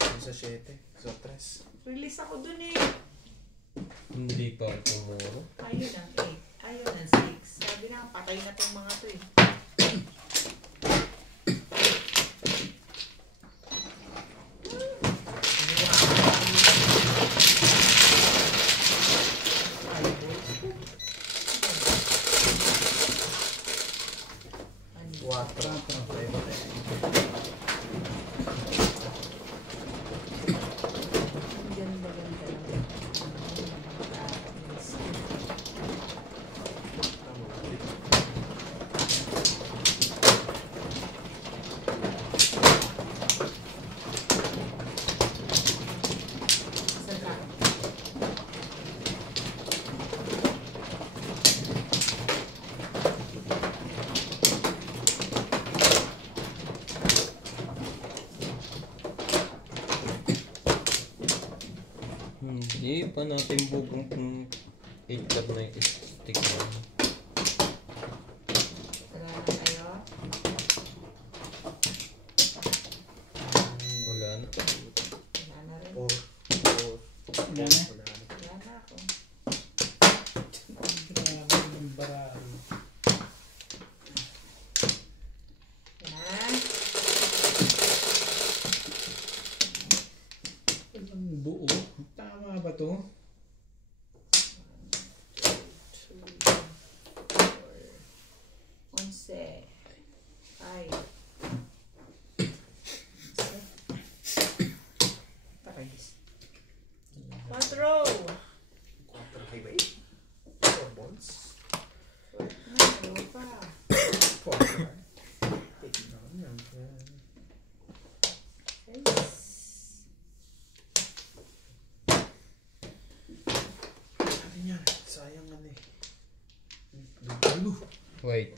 Ano sa 7? So 3. Release ako dun eh. Hindi pa tumuro. Ayun ang 8. Ayun ang 6. Sabi na, patay na tong mga to eh. pa natin bubong kung 8 card na yung stick na. Wala na kayo? Wala na. Wala na rin. Wala na. Wala na ako. Grabe yung baraan. Yan. Walang buo. Tama ba to? 11. 5. Tarais. 4. Quarter highway. 4 balls. Ano pa? 4. Taking on yan. 6. Ano yan? Sayang ano eh. Lalo. Wait.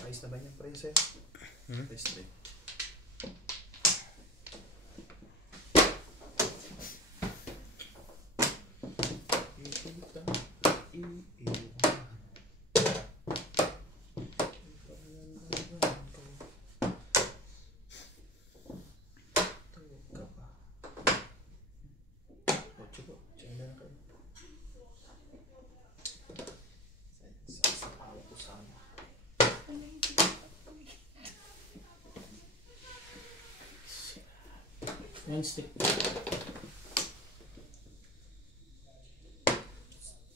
Ayos na ba yung price eh? Ayos na. One stick.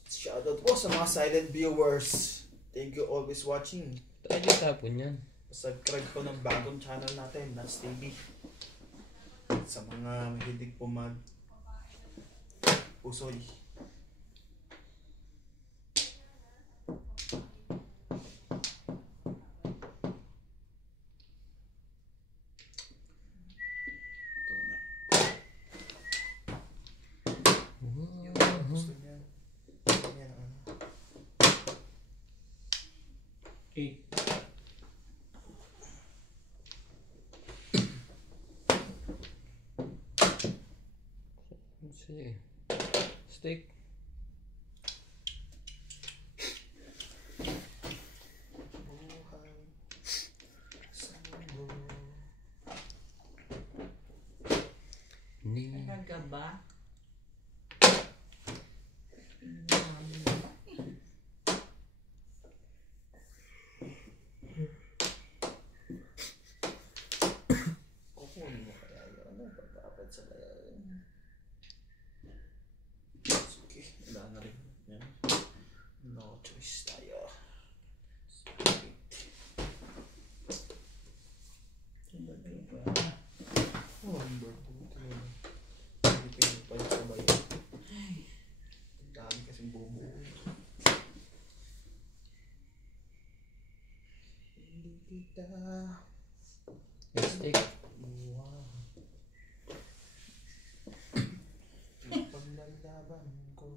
Shoutout po sa mga silent viewers. Thank you always watching. Try din tapon yan. Subscribe po ng bagong channel natin, Nats TV. Sa mga mahilig po mag pusoy. Ito na. Yung gusto niya. Yan ang ano. 8. Let's see. Stick. Buhay sa mundo. Ni. Talaga ba? Kukunin mo kaya yun. Ano pagkapad sa kaya yun? Sige, wala na rin. Yan. No choice tayo. Oh, number 2. Hindi pwede pa yung sabay. Ang dami kasing bubuo. Hindi kita Stick. iwan. Paglalaban ko.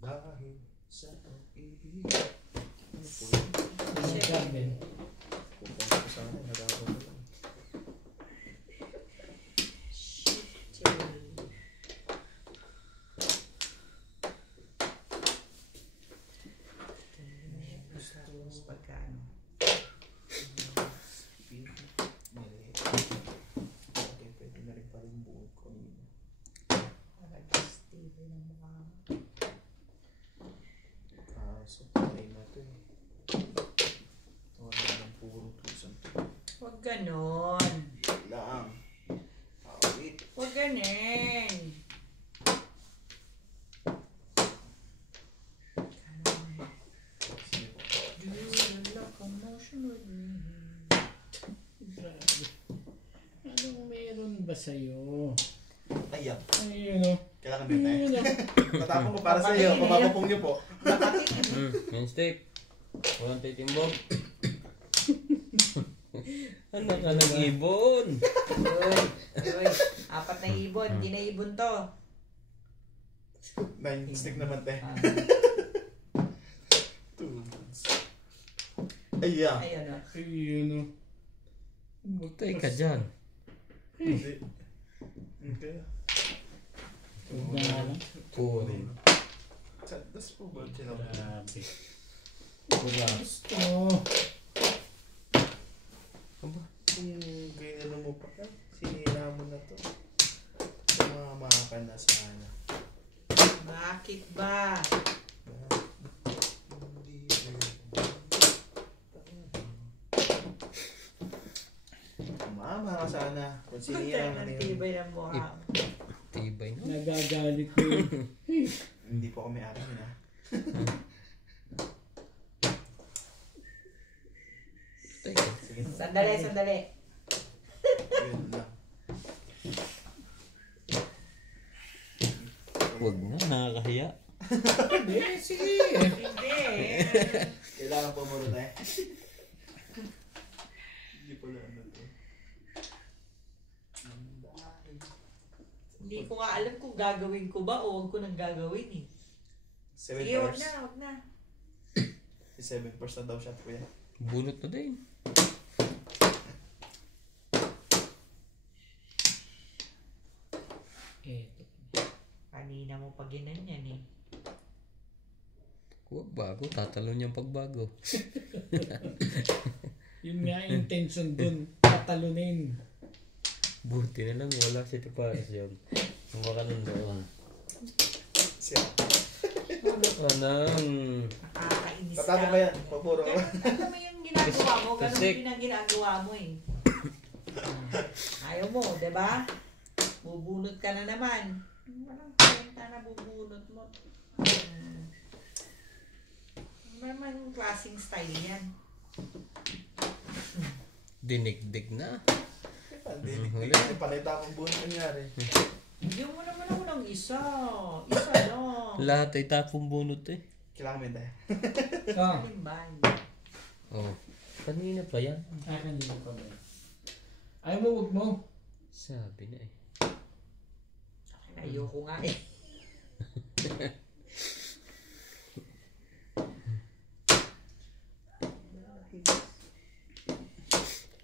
Dahil sa pag-ibig. Ano po yun? One garden. Pupunta ko sana, nagagawa ko lang. Gusto pagkano? Maliit. Okay, pwede na rin pala yung buhay ko. Para stable ng mukha mo. So, patay na ito eh. Ito na lang puro tusan to. Huwag ganon. Lang. Wait. Huwag ganon. Ayan. Ayun o. Kailangan din tayo. Ayun o. Tatapon ko para sa iyo. Papapapong niyo po. Main stick. Walang titimbog. Ano ka nag-ibon? Uy, 4 na ibon. Hindi na ibon to. 9 stick naman tayo. Ah, 2. Ayan. ayun o. Ayun o. Butay ka dyan. Hindi. Okay. Huwag na nga lang. Kunin. Das po ba? Grabe. Wala. Gusto. Kung ganyan mo pa ka, sinira mo na to. Sumama ka na sana. Bakit ba? Sumama ka sana. Kung sinira mo na Ang yun. tibay ng mukha. Tibay no? Nagagalit ko yun. Hindi po kami ari yun ha. Butay ka. Sige. Sandali. Yun lang. Huwag na, nakakahiya. Hindi, sige. Hindi. Kailangan po muna tayo. Hindi pala ano to. Hindi ko nga alam kung gagawin ko ba o huwag ko nang gagawin eh. 7 Sige, huwag hours. na. 7 hours na daw shot ko yan. Bunot na din. Eto. Kanina mo pa ginanyan eh. Huwag bago, tatalon yung pagbago. Yun nga intention dun. Tatalunin. Buti na lang, wala si Tipares yun. Ang baka nandoon. Siya. Ano ka nang? Nakakainis ka. Tatalo ba yan? Papuro ka ba? Ano mo yung ginagawa mo? Ganun Kasi- din ang ginagawa mo eh. Ayaw mo, di ba? Bubunot ka na naman. Walang kwenta na bubunot mo. Ano naman klaseng style yan? Dinigdig na. Hindi. Huli. Hindi palita akong buwan nangyari. Bigyan mo naman ako ng isa. Isa lang. Lahat ay tapong bunot eh. Kailangan mo tayo. Ah, Alimbay. Oh, kanina pa yan. kanina pa ba? Ayaw mo, huwag mo. Sabi na eh. Ayoko nga eh.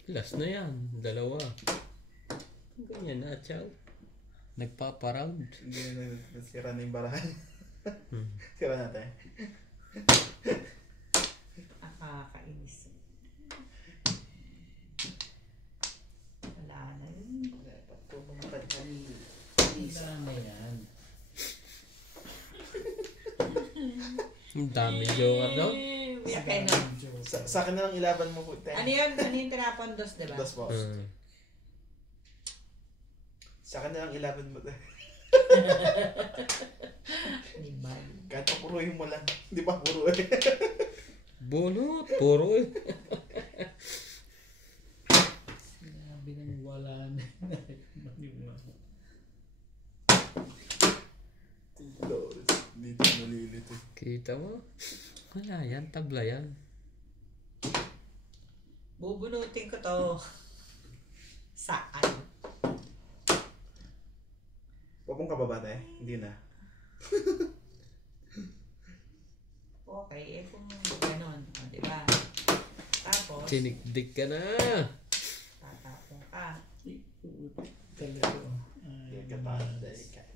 Last na yan, dalawa. Ganyan na, chow. Nagpaparound. Hindi na sira na yung barahan. Sira na tayo. Nakakainis. Wala na yun. Dapat po bumukad kami. Isa na yan. Ang dami joker daw. Umiyak kayo na. Sa akin na lang ilaban mo po tayo. Ano yun? Ano yung tinapon dos, diba? Dos po. Sa akin na lang ilaban mo tayo. Alimbay. Kahit papuruhin mo lang. Hindi pa puro eh. Bunot, puro eh. Sinabi nang wala na. Maniwala. Dito nalilito. Kita mo? Wala yan, tabla yan. Bubunutin ko to. Saan? Pupong ka ba ba tayo? Hindi na. Okay, eh kung ganon. O, diba? Tapos, Tinigdig ka na. tatapon ka. Talaga.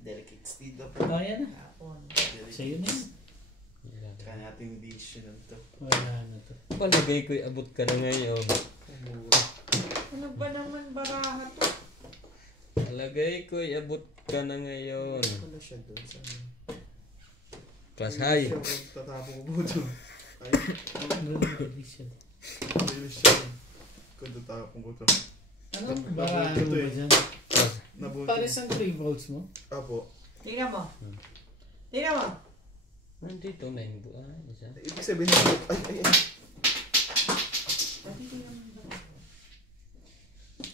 Delicate steed up. Kaya na. Tapon. Sa'yo na. Kaya natin edition ng to. Wala na to. Palagay ko'y abot ka na ngayon. Ano ba naman baraha to? Palagay ko'y abot ka na ngayon. Wala siya doon sa... Class high. Tatapong ko po doon. Ay, Ano na condition? hindi siya. Kung tatapong ko to. Ano ba? Ano ba dyan? Nabuti. Pares ang 3 volts mo? Apo. Tingnan mo. Tingnan mo. Nandito na yung buwan. Isa. Ibig sabihin, ay. Pati tingnan mo